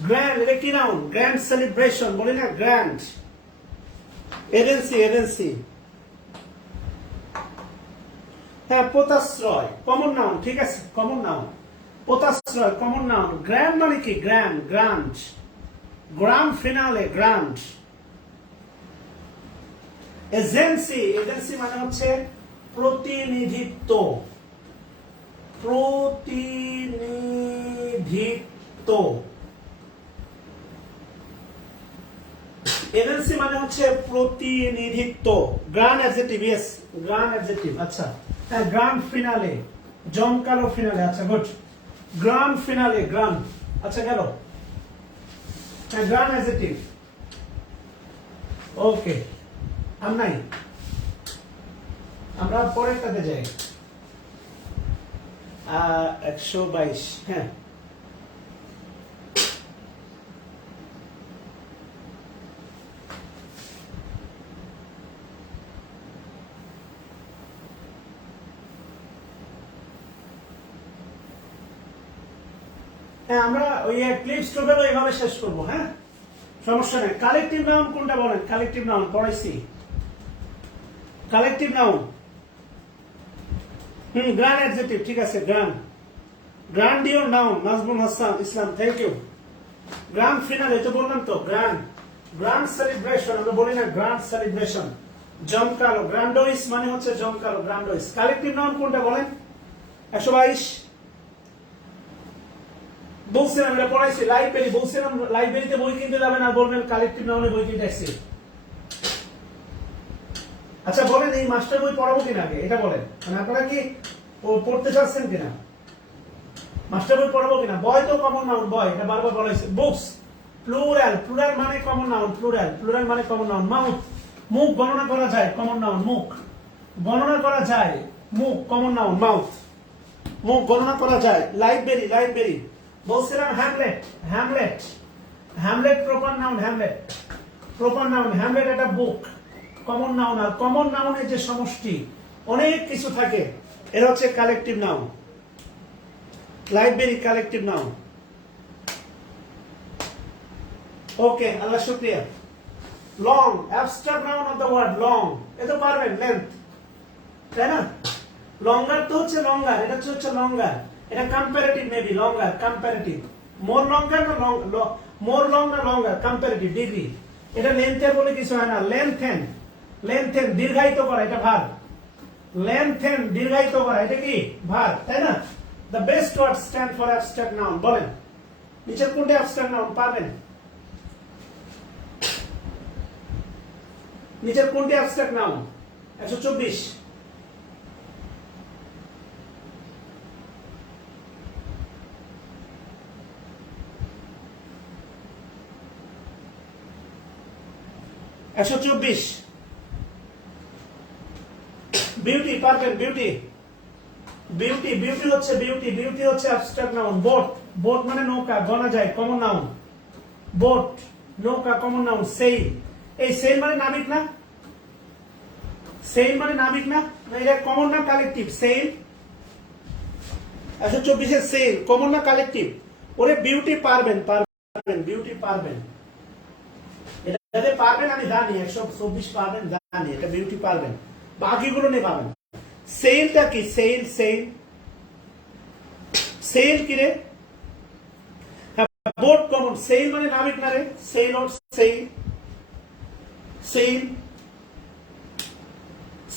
grand এটা কি নাউন? গ্র্যান্ড সেলিব্রেশন বলি না, গ্র্যান্ড। Agency, agency. হ্যাঁ, পোতাশ্রয় কমন নাউন, ঠিক আছে, কমন নাউন। পোতাশ্রয় কমন নাউন। গ্র্যান্ড মানে কি? Grand, grand, grand finale, grand. Agency, agency মানে হচ্ছে প্রতিনিধিত্ব, প্রতিনিধিত্ব। এজেন্সি মানে হচ্ছে প্রতিনিধিত্ব। Grand adjective, yes, grand adjective. আচ্ছা, হ্যাঁ, গ্রান্ড ফিনালে, জমকালো ফিনালে। আচ্ছা, গুড, গ্রান্ড ফিনালে, গ্রান্ড। আচ্ছা, গেল, হ্যাঁ, গ্রান্ড অ্যাডজেক্টিভ। ওকে, আর নাই, আমরা পরেরটাতে যাই। 122, হ্যাঁ। হ্যাঁ, আমরা ওই ক্লিপ স্টোভেরও এভাবে শেষ করবো, হ্যাঁ, সমস্যা নেই। কালেকটিভ নাউন কোনটা বলেন? কালেকটিভ নাউন পড়াইছি, কালেকটিভ নাউন। গ্র্যান্ড অ্যাডজেক্টিভ, ঠিক আছে, grand. Grandeur noun, Nazmul Hasan Islam, thank you. Grand finale তো বললাম তো, গ্র্যান্ড, গ্র্যান্ড সেলিব্রেশন, আমরা বলি না গ্র্যান্ড সেলিব্রেশন, জমকালো। গ্র্যান্ডোইস মানে হচ্ছে জমকালো, গ্র্যান্ডোইস। কালেকটিভ নাউন কোনটা বলেন? 122 বলছিলাম, এটা পড়াইছি। লাইব্রেরি বলছিলাম, লাইব্রেরিতে বই কিনতে যাবেন আর বলবেন কালেকটিভ নাউনে বই কিনতে আসছি। আচ্ছা, বলেন এই মাস্টার বই পড়াবো কিনা আগে এটা বলেন, মানে আপনারা কি পড়তে চাচ্ছেন কিনা? মাস্টার বই পড়াবো কিনা? বয় তো কমন নাউন, বয়, এটা বারবার বলাইছে। বুকস প্লুরাল, প্লুরাল মানে কমন নাউন, প্লুরাল, প্লুরাল মানে কমন নাউন। মাউথ, মুখ গণনা করা যায়, কমন নাউন। মুখ গণনা করা যায়, মুখ কমন নাউন। মাউথ, মুখ গণনা করা যায়। লাইব্রেরি, লাইব্রেরি বলছিলাম। Hamlet, Hamlet, Hamlet proper noun, Hamlet proper noun. Hamlet একটা বুক, কমন নাউন। আর কমন নাউনের যে সমষ্টি অনেক কিছু থাকে, এরা হচ্ছে collective noun. Library collective noun. Okay, Allah শুকরিয়া। Long, abstract noun of the word long, এ তো পারবেন লেন্থ, তাই না? লঙ্গার তো হচ্ছে লঙ্গার, এটা হচ্ছে লঙ্গার, এটা কম্পারেটিভ মেবি লঙ্গার কম্পারেটিভ, মোর লঙ্গার না মোর লং না লঙ্গার কম্পারেটিভ ডিগ্রি, এটা লেন্থের বলে কিছু হয় না, লেন্থেন, লেন্থেন দীর্ঘায়িত করা, এটা ভার, লেন্থেন দীর্ঘায়িত করা, এটা কি ভার, তাই না? The best word stand for abstract noun, বলেন নিচের কোনটা অ্যাবস্ট্রাক্ট নাউন পারবেন? নিচের কোনটি অ্যাবস্ট্রাক্ট নাউন? 124, বিউটি পারবেন, বিউটি, বিউটি, বিউটি হচ্ছে বিউটি, বিউটি হচ্ছে অ্যাবস্ট্রাক্ট নাউন। বোট, বোট মানে নৌকা, গণা যায়, কমন নাউন, বোট নৌকা কমন নাউন। সেইল, এই সেইল মানে নাবিক না, সেইল মানে নাবিক না, এটা কমন না কালেকটিভ? সেইল 124 এর সেইল কমন না কালেকটিভ? ওরে বিউটি পারবেন, পারবেন বিউটি পারবেন, এটা পারবেন আমি জানি, 124 পারবেন জানি, এটা বিউটি পারবেন, বাকিগুলো নিয়ে পাবেন। সেইলটা কি? সেইল, সেইল, সেইল কি রে? বোট কমন, সেইল মানে নাবিক না রে, sail or sail, sail,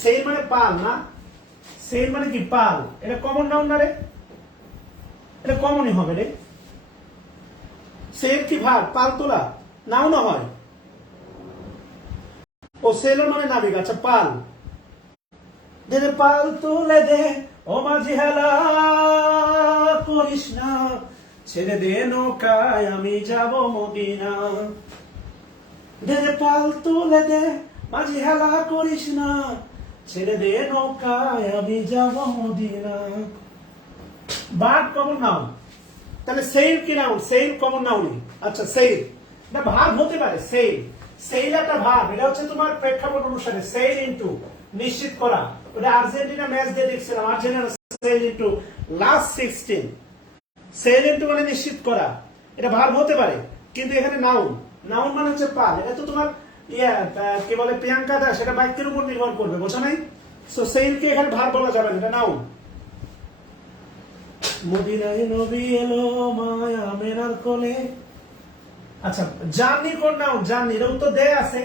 sail মানে পাল না, সেইল মানে কি? পাল, এটা কমন নাউন না রে, এটা কমনই হবে রে। সেইল কি ভাগ? পাল তোলা নাও না হয়, ও সেলর মানে নাবিক, আচ্ছা পাল, দে পাল তুলে দে ও মাঝি হেলা করিস না, ছেড়ে দে নৌকায় আমি যাব মদিনা, দে পাল তুলে দে মাঝি হেলা করিস না, ছেড়ে দে নৌকায় আমি যাব মদিনা। বার্ড কমন নাউন, তাহলে সেইল কি নাউন? সেইল কমন নাউনই, আচ্ছা সেইল না ভার্ব হতে পারে, সেইল, সেইল একটা ভার্ব, এটা হচ্ছে তোমার প্রেক্ষাপট অনুসারে, সেইল ইনটু নিশ্চিত করা, ওটা আর্জেন্টিনা ম্যাচ দিয়ে দেখছিলাম, Argentina sail into last 16, sail into মানে নিশ্চিত করা, এটা ভার্ব হতে পারে, কিন্তু এখানে নাউন, নাউন মানে হচ্ছে পাল, এটা তো তোমার কি বলে প্রিয়াঙ্কা দাস, এটা বাক্যের উপর নির্ভর করবে, বোঝো নাই? সো সেইলকে এখানে ভার্ব বলা যাবে না, এটা নাউন। মদিনায় নবী এলো মায়া মেনার কোলে, আচ্ছা জার্নি কোন নাউন? জার্নি, এটা উত্তর দেয়া আছে,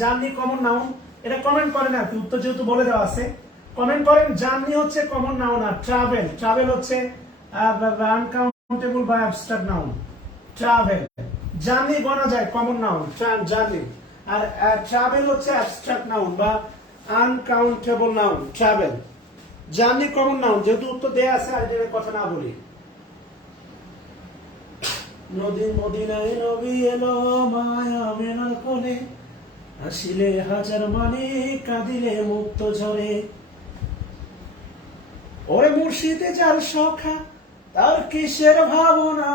জার্নি কমন নাউন, এটা কমেন্ট করেন আর কি, উত্তর যেহেতু বলে দেওয়া আছে কমেন্ট করেন। জার্নি হচ্ছে কমন নাউন, আর ট্রাভেল, ট্রাভেল হচ্ছে আনকাউন্টেবল বা অ্যাবস্ট্রাক্ট নাউন, ট্রাভেল, জার্নি গণা যায় কমন নাউন, জার্নি, আর ট্রাভেল হচ্ছে অ্যাবস্ট্রাক্ট নাউন বা uncountable noun, travel. Journey common noun, যেহেতু উত্তর দেয়া আছে আর এটার কথা না বলি। নদী মদিনায় নবী এলো মায়া মেনার কোলে, আসিলে হাজার মানে কাঁদিলে মুক্ত ঝরে, ওরে মুর্শিদে যার সখা তার কিসের ভাবনা,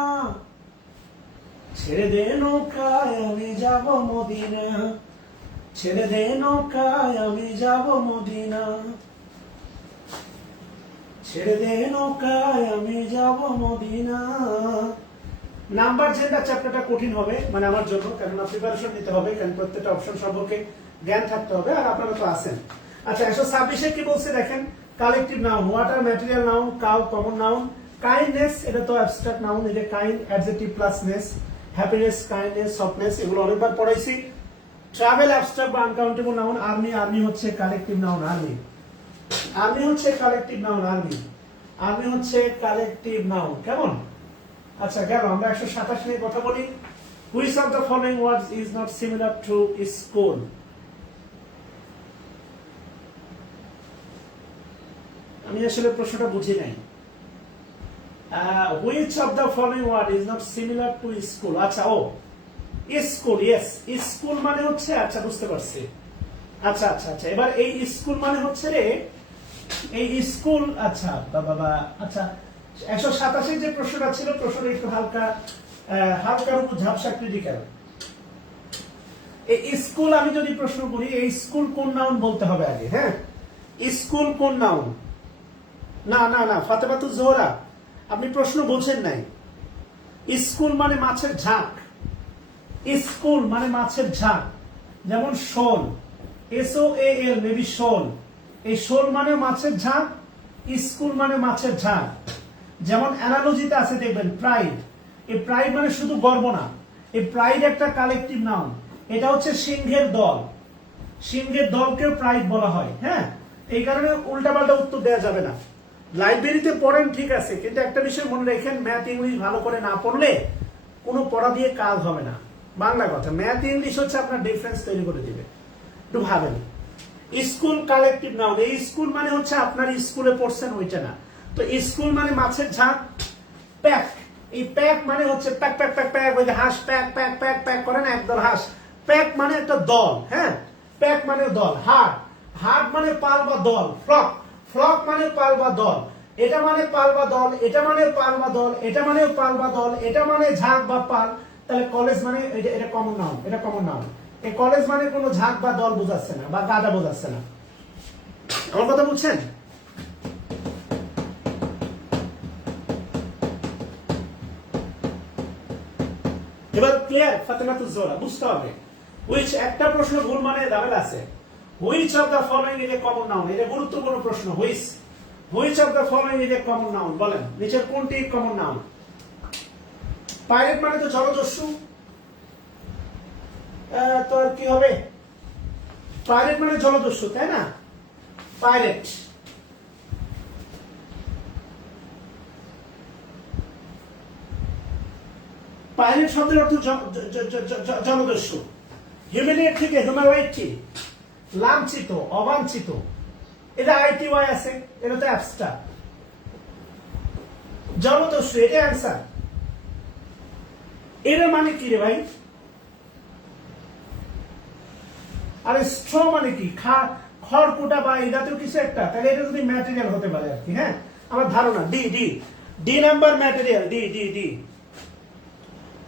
ছেড়ে দে নৌকায় আমি যাব মদিনা, ছেড়ে দে নৌকায় আমি যাব মদিনা, ছেড়ে দে নৌকায় আমি যাব মদিনা। নাম্বার জেন্ডার চ্যাপ্টারটা কঠিন হবে মানে আমার জন্য, কেননা প্রিপারেশন নিতে হবে, কারণ প্রত্যেকটা অপশন সম্পর্কে জ্ঞান থাকতে হবে, আর আপনারা তো আছেন। আচ্ছা 126-এ কি বলছে দেখেন, collective noun, water material noun, cow common noun, kindness এটা তো অ্যাবস্ট্রাক্ট নাউন, এটা kind adjective plus ness, happiness, kindness, softness, এগুলো অনেকবার পড়াইছি। ট্রাভেল অ্যাবস্ট্রাক্ট বা আনকাউন্টেবল নাউন, আর্মি, আর্মি হচ্ছে কালেকটিভ নাউন, আর্মি, আর্মি হচ্ছে কালেকটিভ নাউন, আর্মি, আর্মি হচ্ছে কালেকটিভ নাউন, কেমন? আচ্ছা গেল, আমরা 127 নিয়ে কথা বলি। Which of the following words is not similar to school? আমি আসলে প্রশ্নটা বুঝি নাই। Which of the following word is not similar to school? আচ্ছা ও স্কুল, ইয়েস, স্কুল মানে হচ্ছে, আচ্ছা বুঝতে পারছি, আচ্ছা আচ্ছা আচ্ছা, এবার এই স্কুল মানে হচ্ছে রে, এই স্কুল, আচ্ছা বাবা, আচ্ছা 127 যে প্রশ্নটা ছিল, প্রশ্নটা একটু হালকা হালকার উপর ঝাপসা ক্রিটিক্যাল। এই স্কুল আমি যদি প্রশ্ন করি, এই স্কুল কোন নাউন বলতে হবে আগে, হ্যাঁ স্কুল কোন নাউন? না না না ফাতেমাতু জোহরা, আপনি প্রশ্ন বলছেন নাই। স্কুল মানে মাছের ঝাঁক, স্কুল মানে মাছের ঝাঁক, যেমন শোল, SOAL, মেবি শোল। এই শোল মানে মাছের ঝাঁক, স্কুল মানে মাছের ঝাঁক। যেমন অ্যানালজিতে আছে দেখবেন প্রাইড। এই প্রাইড মানে শুধু গর্ব না, এই প্রাইড একটা কালেকটিভ নাউন। এটা হচ্ছে সিংহের দল, সিংহের দলকেও প্রাইড বলা হয়। হ্যাঁ, এই কারণে উল্টাপাল্টা উত্তর দেওয়া যাবে না। লাইব্রেরিতে পড়েন ঠিক আছে, কিন্তু একটা বিষয় মনে রাখেন, ম্যাথ ইংলিশ ভালো করে না পড়লে কোনো পড়া দিয়ে কাজ হবে না। বাংলা কথা, ম্যাথ ইংলিশ হচ্ছে আপনার ডিফারেন্স তৈরি করে দিবে। একটু ভাবেন, স্কুল কালেকটিভ নাউন। এই স্কুল মানে হচ্ছে আপনার স্কুলে পড়ছেন ওইটা না। তো স্কুল মানে মাছের ঝাঁক। প্যাক, এই প্যাক মানে হচ্ছে প্যাক প্যাক প্যাক প্যাক, ওই যে হাঁস প্যাক প্যাক প্যাক প্যাক করে না একদল হাঁস। প্যাক মানে একটা দল। হ্যাঁ, প্যাক মানে দল। হাট, হাট মানে পাল বা দল। ফ্লক, ফ্লক মানে পাল বা দল। এটা মানে পাল বা দল, এটা মানে পাল বা দল, এটা মানে পাল বা দল, এটা মানে ঝাঁক বা পাল। তাহলে কলেজ মানে এটা কমন নাউন, এটা কমন নাউন। এই কলেজ মানে কোনো ঝাঁক বা দল বোঝাচ্ছে না, বা গাদা বোঝাচ্ছে না। আমার কথা বুঝছেন? এবার ক্লিয়ার? ফাতেমাতুজ জোহরা বুঝতে হবে। হুইচ, একটা প্রশ্ন ভুল মানে ঝামেলা আছে। Which of the following is a common noun? এটা গুরুত্বপূর্ণ প্রশ্ন। Which, which of the following is a common noun? বলেন, নিচের কোনটি কমন নাউন? পাইরেট মানে তো জলদস্যু, তো আর কি হবে? পাইরেট মানে জলদস্যু, তাই না? পাইরেট। পাইরেট শব্দের অর্থ জলদস্যু। হিউম্যানিয়েট থেকে হিউম্যানওয়েট কি? লাঞ্ছিত, অবাঞ্ছিত। এটা ITY আছে, এটা তো অ্যাবস্ট্রাক্ট। জলদস্যু, এটা অ্যান্সার। এর মানে কি রে ভাই? আরে স্ট্র মানে কি? খড়কুটা বা এই জাতীয় কিছু একটা। তাহলে এটা যদি ম্যাটেরিয়াল হতে পারে আর কি। হ্যাঁ, আমার ধারণা D, D, D number material, D D D.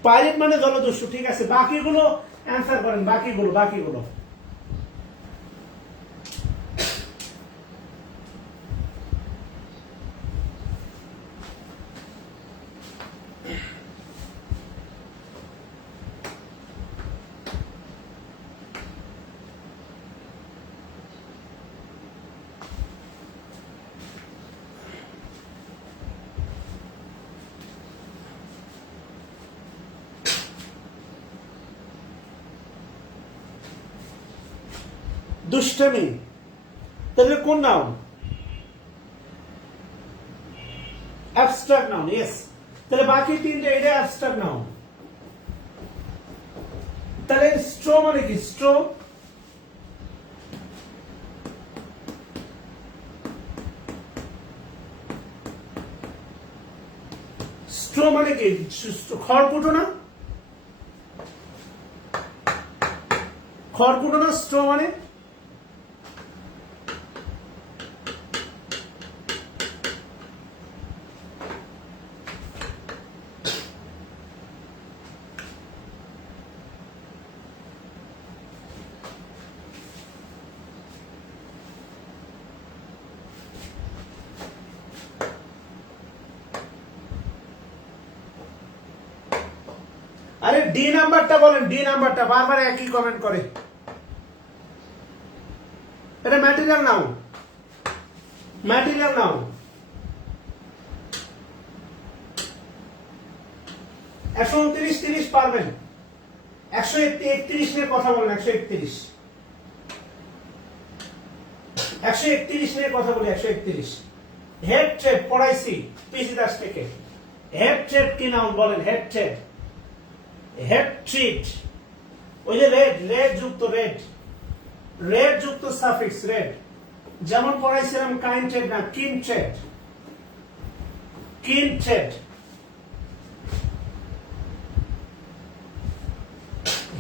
Pirate মানে জলদস্যু, ঠিক আছে। বাকিগুলো অ্যান্সার করেন, বাকিগুলো বাকিগুলো। দুষ্টমি, তাহলে কোন নাউন? Abstract noun, yes. তাহলে বাকি তিনটে এটা অ্যাবস্ট্রাক্ট নাউন। তাহলে স্ট্র মানে কি? স্ট্র, স্ট্র মানে কি? খড়কুটো না? খড়কুটো না স্ট্র মানে? আরে ডি নাম্বারটা বলেন, ডি নাম্বারটা। বারবার একই কমেন্ট করে। এটা ম্যাটেরিয়াল নাউন, ম্যাটেরিয়াল নাউন। 129, 30 পারবেন। 131 নিয়ে কথা বলেন। 131, 131 নিয়ে কথা বলি। 131 হেড ট্রেড পড়াইছি পিসি দাস থেকে। হেড ট্রেড কি নাউন বলেন? Head trade, head treat. ওই যে রেড, রেড যুক্ত রেড, রেড যুক্ত সাফিক্স রেড। যেমন পড়াইছিলাম কাইন্ড ট্রেড না, কিন ট্রেড, কিন ট্রেড।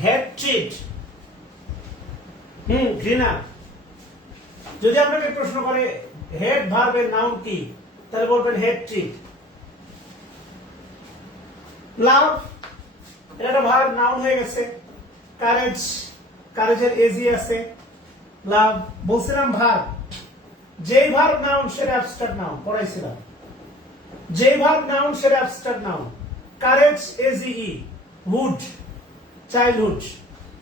হেড ট্রিট, ঘৃণা। যদি আপনাকে প্রশ্ন করে হেড ভার্বের নাউন কি, তাহলে বলবেন হেড ট্রিট। লাভ, এটা একটা ভার্ব, নাউন হয়ে গেছে। কারেজ, কারেজের এজি আছে। লাভ বলছিলাম ভার্ব। যেই ভার্ব নাউন সেটা অ্যাবস্ট্রাক্ট নাউন, পড়াইছিলাম। যেই ভার্ব নাউন সেটা abstract noun. Courage, age. Hood, childhood.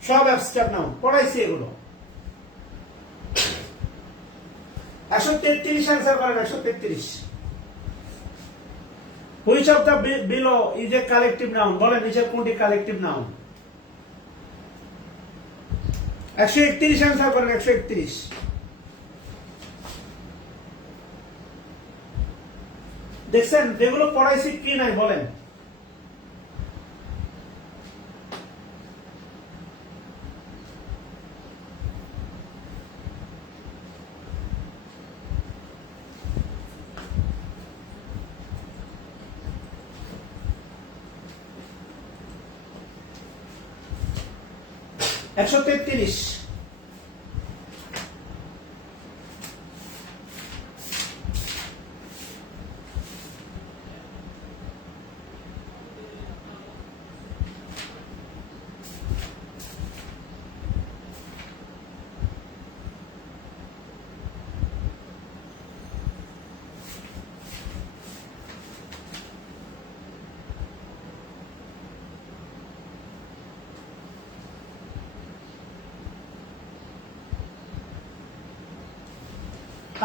সব অ্যাবস্ট্রাক্ট নাউন, পড়াইছি এগুলো। 133 অ্যান্সার করেন, 133। Which of the below is a collective noun, বলেন নিচের কোনটি কালেকটিভ নাউন? 131 অ্যান্সার করেন, 131। দেখছেন যেগুলো পড়াইছি কি নাই বলেন? একশো 33।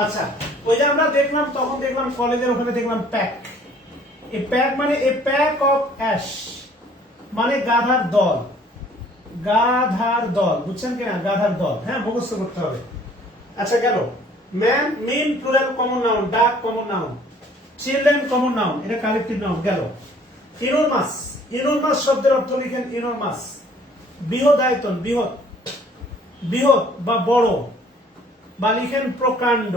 আচ্ছা, ওই যে আমরা দেখলাম তখন দেখলাম কলেজের ওখানে দেখলাম প্যাক। এই প্যাক মানে এ প্যাক অফ অ্যাশ, মানে গাধার দল, গাধার দল, বুঝছেন কিনা? গাধার দল, হ্যাঁ মুখস্থ করতে হবে। আচ্ছা গেল। Man men plural common noun, duck common noun, children common noun, এটা কালেকটিভ নাউন গেল। ইনোরমাস, ইনোরমাস শব্দের অর্থ লিখেন ইনোরমাস, বৃহৎ আয়তন, বৃহৎ, বৃহৎ বা বড়, বা লিখেন প্রকাণ্ড,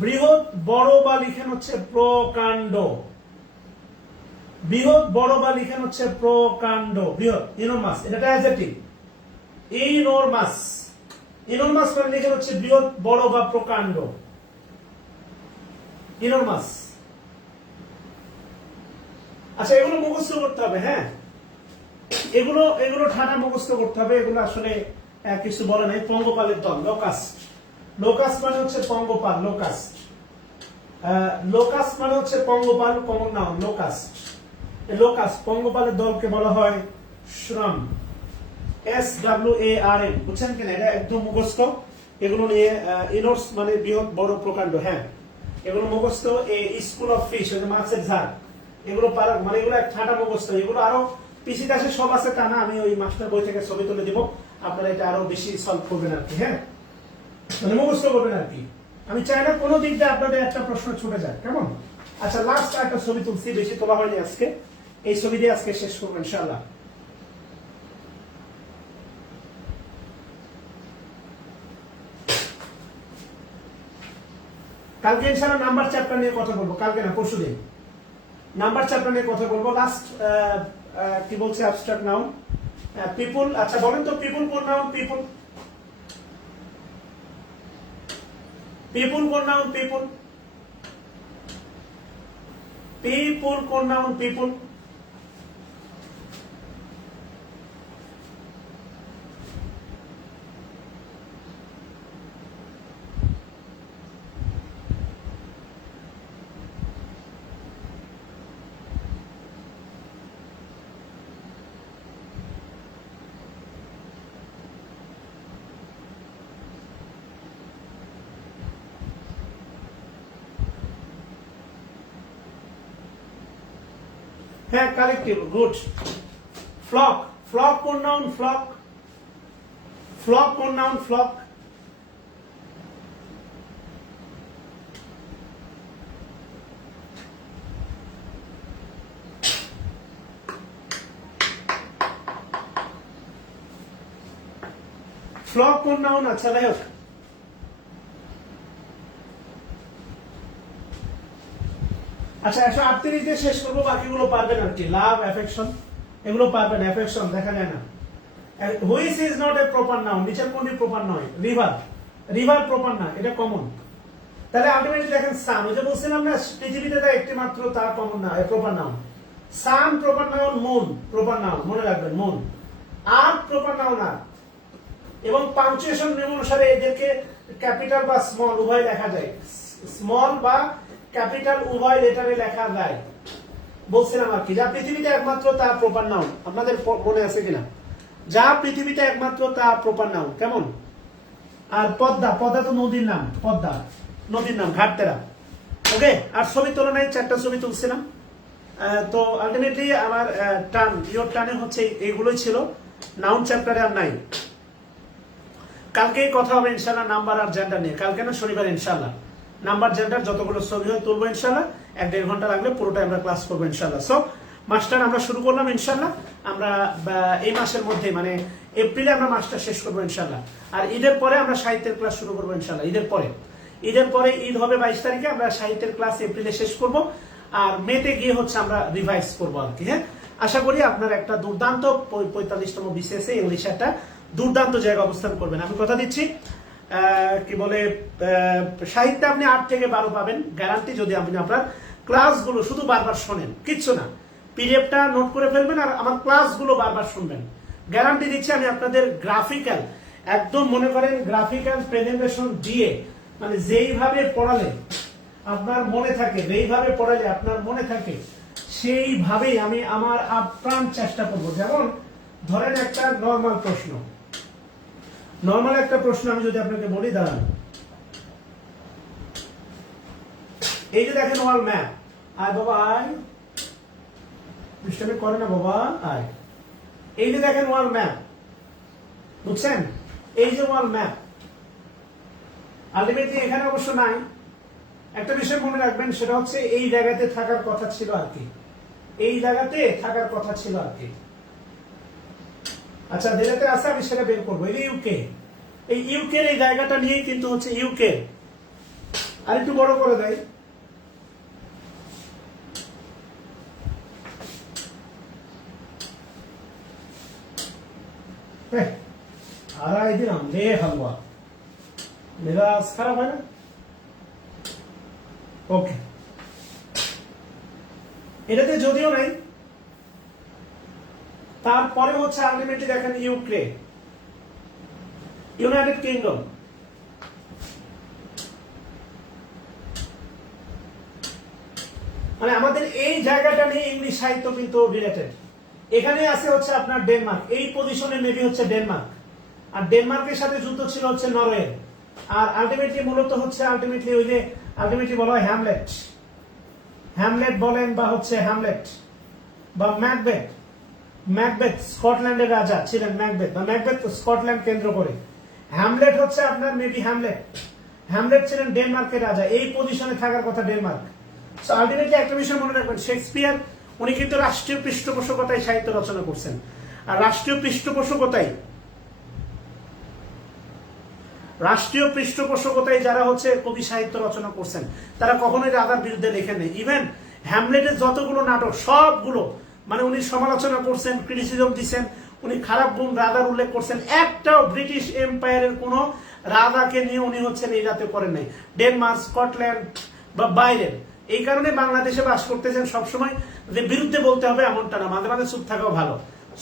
বৃহৎ বড় বা লিখেন হচ্ছে প্রকাণ্ড, বৃহৎ বড় বা লিখেন হচ্ছে প্রকাণ্ড, বৃহৎ, ইনোরমাস, এটা অ্যাডজেক্টিভ। ইনোরমাস, ইনোরমাস মানে লিখেন হচ্ছে বৃহৎ বড় বা প্রকাণ্ড, ইনোরমাস। আচ্ছা এগুলো মুখস্থ করতে হবে, হ্যাঁ এগুলো এগুলো ঠান্ডা মুখস্থ করতে হবে, এগুলো আসলে কিছু বলে নাই। পঙ্গপালের দল, লোকাস্ট, লোকাস্ট মানে হচ্ছে পঙ্গপাল, লোকাস্ট, লোকাস্ট মানে হচ্ছে পঙ্গপাল কমন নাউন, লোকাস্ট, লোকাস্ট পঙ্গপালের দলকে বলা হয় শ্রম, SWARM, বুঝছেন কিনা? এটা একদম মুখস্থ। এগুলো নিয়ে ইনোর্স মানে বৃহৎ বড় প্রকাণ্ড, হ্যাঁ এগুলো মুখস্থ। স্কুল অফ ফিশ, মাছের ঝাড়, এগুলো পারা মানে এগুলো এক ঠান্ডা মুখস্থ। এগুলো আরো পিসি দাসে সব আছে তা না, আমি ওই মাস্টার বই থেকে ছবি তুলে দিব, আপনারা এটা আরো বেশি সলভ করবেন আর কি, হ্যাঁ মানে মুখস্থ করবেন আর কি। আমি চাই না কোনো দিক দিয়ে আপনাদের একটা প্রশ্ন ছুটে যায়, কেমন? আচ্ছা লাস্ট একটা ছবি তুলছি, বেশি তোলা হয়নি আজকে, এই ছবি দিয়ে আজকে শেষ করবো ইনশাআল্লাহ। কালকে ইনশাআল্লাহ নাম্বার চ্যাপ্টার নিয়ে কথা বলবো, কালকে না পরশু দিন নাম্বার চ্যাপ্টার নিয়ে কথা বলবো। লাস্ট কি বলছে অ্যাবস্ট্রাক্ট নাউন, পিপল। আচ্ছা বলেন তো পিপল কোন নাউন? পিপল, পিপল কোন নাউন? পিপল, পিপল কোন নাউন? পিপল, হ্যাঁ কালেকটিভ, গুড। ফ্লক, ফ্লক কোন নাউন? ফ্লক, ফ্লক কোন নাউন? ফ্লক, ফ্লক কোন নাউন? আচ্ছা যাই হোক, আচ্ছা 138 দিয়ে শেষ করবো, বাকিগুলো পারবেন আর কি। লাভ, অ্যাফেকশন, এগুলো পারবেন। অ্যাফেকশন দেখা যায় না। Which is not a proper noun, নিচের কোনটি প্রপার নয়? রিভার, রিভার প্রপার না, এটা কমন। তাহলে আলটিমেটলি দেখেন সান, ওই যে বলছিলাম না পৃথিবীতে তার একটি মাত্র তার কমন না proper noun. Sun proper noun, moon proper noun, মনে রাখবেন moon. Earth proper noun earth, এবং পাংচুয়েশন নিয়ম অনুসারে এদেরকে ক্যাপিটাল বা স্মল উভয় লেখা যায়, স্মল বা ক্যাপিটাল উভয় লেটারে লেখা যায়, বলছিলাম আর কি। যা পৃথিবীতে একমাত্র তার প্রপার নাউন, আপনাদের মনে আছে কিনা? যা পৃথিবীতে একমাত্র তা প্রপার নাউন, কেমন? আর পদ্মা, পদ্মা তো নদীর নাম, পদ্মা নদীর নাম, ঘাটতেরা। ওকে, আর ছবি তুলনায় 4টা ছবি তুলছিলাম। তো আলটিমেটলি আমার টার্ন, ইয়োর টার্নে হচ্ছে এইগুলোই ছিল, নাউন চ্যাপ্টারে আর নাই। কালকেই কথা হবে ইনশাল্লাহ নাম্বার আর জেন্ডার নিয়ে, কালকে না শনিবার ইনশাল্লাহ নাম্বার জেন্ডার যতগুলো ছবি হয় তুলবো ইনশাল্লাহ, 1-1.5 ঘন্টা লাগলে পুরোটাই আমরা ক্লাস করবো ইনশাল্লাহ। সো মাস্টার আমরা শুরু করলাম ইনশাল্লাহ, আমরা এই মাসের মধ্যে মানে এপ্রিলে আমরা মাসটা শেষ করবো ইনশাল্লাহ। আর ঈদের পরে আমরা সাহিত্যের ক্লাস শুরু করবো ইনশাল্লাহ। ঈদের পরে ঈদ হবে 22 তারিখে, আমরা সাহিত্যের ক্লাস এপ্রিলে শেষ করব, আর মেতে গিয়ে হচ্ছে আমরা রিভাইজ করবো আর কি। হ্যাঁ, আশা করি আপনার একটা দুর্দান্ত 45তম বিসিএস ইংলিশ একটা দুর্দান্ত জায়গা অবস্থান করবেন, আমি কথা দিচ্ছি। কি বলে, সাহিত্যে আপনি 8 থেকে 12 পাবেন গ্যারান্টি, যদি আপনি আপনার ক্লাসগুলো শুধু বারবার শোনেন, কিচ্ছু না, পিডিএফটা নোট করে ফেলবেন আর আমার ক্লাসগুলো বারবার শুনবেন। গ্যারান্টি দিচ্ছি আমি আপনাদের গ্রাফিক্যাল, একদম মনে করেন গ্রাফিক্যাল প্রেজেন্টেশন দিয়ে, মানে যেইভাবে পড়ালে আপনার মনে থাকে, যেইভাবে পড়ালে আপনার মনে থাকে, সেইভাবেই আমি আমার আপ্রাণ চেষ্টা করবো। যেমন ধরেন একটা নর্মাল প্রশ্ন, আমি যদি আপনাকে বলি, দাঁড়ান, এই যে দেখেন ওয়াল ম্যাপ, আয় বাবা আয়, সিস্টেমে করে না বাবা আয়, এই যে দেখেন ওয়াল ম্যাপ, বুঝছেন? এই যে ওয়াল ম্যাপ, আলটিমেটলি এখানে অবশ্য নাই, একটা বিষয় মনে রাখবেন, সেটা হচ্ছে এই জায়গাতে থাকার কথা ছিল আর কি, এই জায়গাতে থাকার কথা ছিল আর কি। আচ্ছা, যেটাতে আছে আমি সেটা বের করবো। এই ইউকে, এই ইউকের এই জায়গাটা নিয়েই কিন্তু হচ্ছে ইউকে, আর একটু বড় করে দেয়, হারাই দিলাম রে হালুয়া, মেজাজ খারাপ হয় না? ওকে, এটাতে যদিও নাই, তারপরে হচ্ছে আলটিমেটলি দেখেন ইউকে, ইউনাইটেড কিংডম, মানে আমাদের এই জায়গাটা নিয়ে ইংলিশ সাহিত্য কিন্তু রিলেটেড। এখানে আছে হচ্ছে আপনার ডেনমার্ক, এই পজিশনে মেবি হচ্ছে ডেনমার্ক, আর ডেনমার্কের সাথে যুদ্ধ ছিল হচ্ছে নরওয়ে, আর আলটিমেটলি মূলত হচ্ছে ওই যে আলটিমেটলি বলা হয় হ্যামলেট, হ্যামলেট বলেন বা হচ্ছে হ্যামলেট বা ম্যাকবেথ স্কটল্যান্ডের রাজা ছিলেন ম্যাকবেথ, বা ম্যাকবেথ স্কটল্যান্ড কেন্দ্র করে, হ্যামলেট হচ্ছে আপনার মেবি হ্যামলেট ছিলেন ডেনমার্কের রাজা, এই পজিশনে থাকার কথা ডেনমার্ক। সো আলটিমেটলি একটা বিষয় মনে রাখবেন, শেক্সপিয়ার উনি কিন্তু রাষ্ট্রীয় পৃষ্ঠপোষকতায় সাহিত্য রচনা করছেন, আর রাষ্ট্রীয় পৃষ্ঠপোষকতায় যারা হচ্ছে কবি সাহিত্য রচনা করছেন, তারা কখনোই রাজার বিরুদ্ধে লেখেন নেই। ইভেন হ্যামলেটের যতগুলো নাটক সবগুলো মানে উনি সমালোচনা করছেন, ক্রিটিসিজম দিচ্ছেন, উনি খারাপ গুণ রাজার উল্লেখ করছেন, একটাও ব্রিটিশ এম্পায়ারের কোন রাজাকে নিয়ে উনি হচ্ছেন এই জাতীয় করেন নাই, ডেনমার্ক, স্কটল্যান্ড বা বাইরের। এই কারণে বাংলাদেশে বাস করতেছেন সবসময়, যে বিরুদ্ধে বলতে হবে এমনটা না, মাঝে মাঝে চুপ থাকাও ভালো,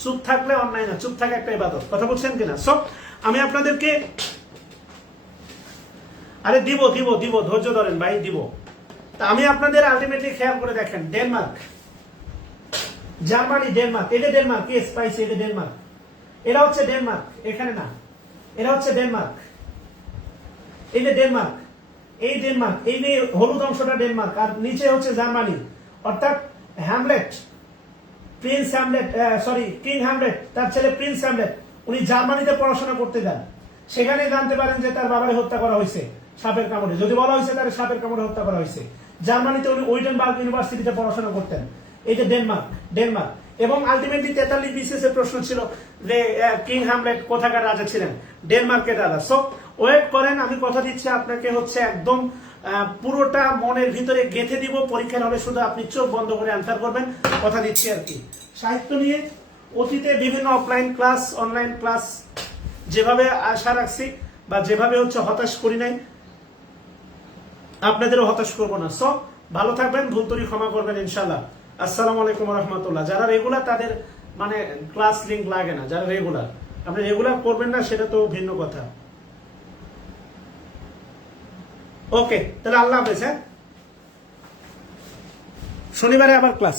চুপ থাকলে অন্যায় না, চুপ থাকা একটা ইবাদত, কথা বলছেন কিনা? সো আমি আপনাদেরকে আরে দিব, ধৈর্য ধরেন ভাই, দিব। তা আমি আপনাদের আলটিমেটলি খেয়াল করে দেখেন, ডেনমার্ক, জার্মানি, ডেনমার্ক, এটা ডেনমার্ক, কে স্পাইসি, এটা ডেনমার্ক, এরা হচ্ছে ডেনমার্ক, এখানে না, এরা হচ্ছে ডেনমার্ক, এই যে ডেনমার্ক, এই ডেনমার্ক, এই যে হলুদ অংশটা ডেনমার্ক, আর নিচে হচ্ছে জার্মানি, অর্থাৎ Hamlet, Prince Hamlet, sorry king Hamlet, তার ছেলে প্রিন্স হ্যামলেট, উনি জার্মানিতে পড়াশোনা করতে যান, সেখানে জানতে পারেন যে তার বাবারে হত্যা করা হয়েছে সাপের কামড়ে, যদি বলা হয়েছে তার সাপের কামড়ে হত্যা করা হয়েছে। জার্মানিতে উনি উইটেনবার্গ ইউনিভার্সিটিতে পড়াশোনা করতেন, এই যে ডেনমার্ক। এবং আলটিমেটলি 43 বিসিএস এর প্রশ্ন ছিল যে কিং হ্যামলেট কোথাকার রাজা ছিলেন, ডেনমার্কের রাজা। সো ওয়েট করেন, আমি কথা দিচ্ছি আপনাকে হচ্ছে একদম পুরোটা মনের ভিতরে গেঁথে দিব, পরীক্ষার হলে শুধু আপনি চোখ বন্ধ করে অ্যান্সার করবেন, কথা দিচ্ছি আর কি। সাহিত্য নিয়ে অতীতে বিভিন্ন অফলাইন ক্লাস, অনলাইন ক্লাস যেভাবে আশা রাখছি বা যেভাবে হচ্ছে হতাশ করি নাই, আপনাদেরও হতাশ করবো না। সো ভালো থাকবেন, ভুল ত্রুটি ক্ষমা করবেন ইনশাল্লাহ। আসসালামু আলাইকুম রহমতুল্লাহ। যারা রেগুলার তাদের মানে ক্লাস লিঙ্ক লাগে না, যারা রেগুলার, আপনি রেগুলার করবেন না সেটা তো ভিন্ন কথা। ওকে, তাহলে আল্লাহ হাফেজ। হ্যাঁ, শনিবারে আবার ক্লাস।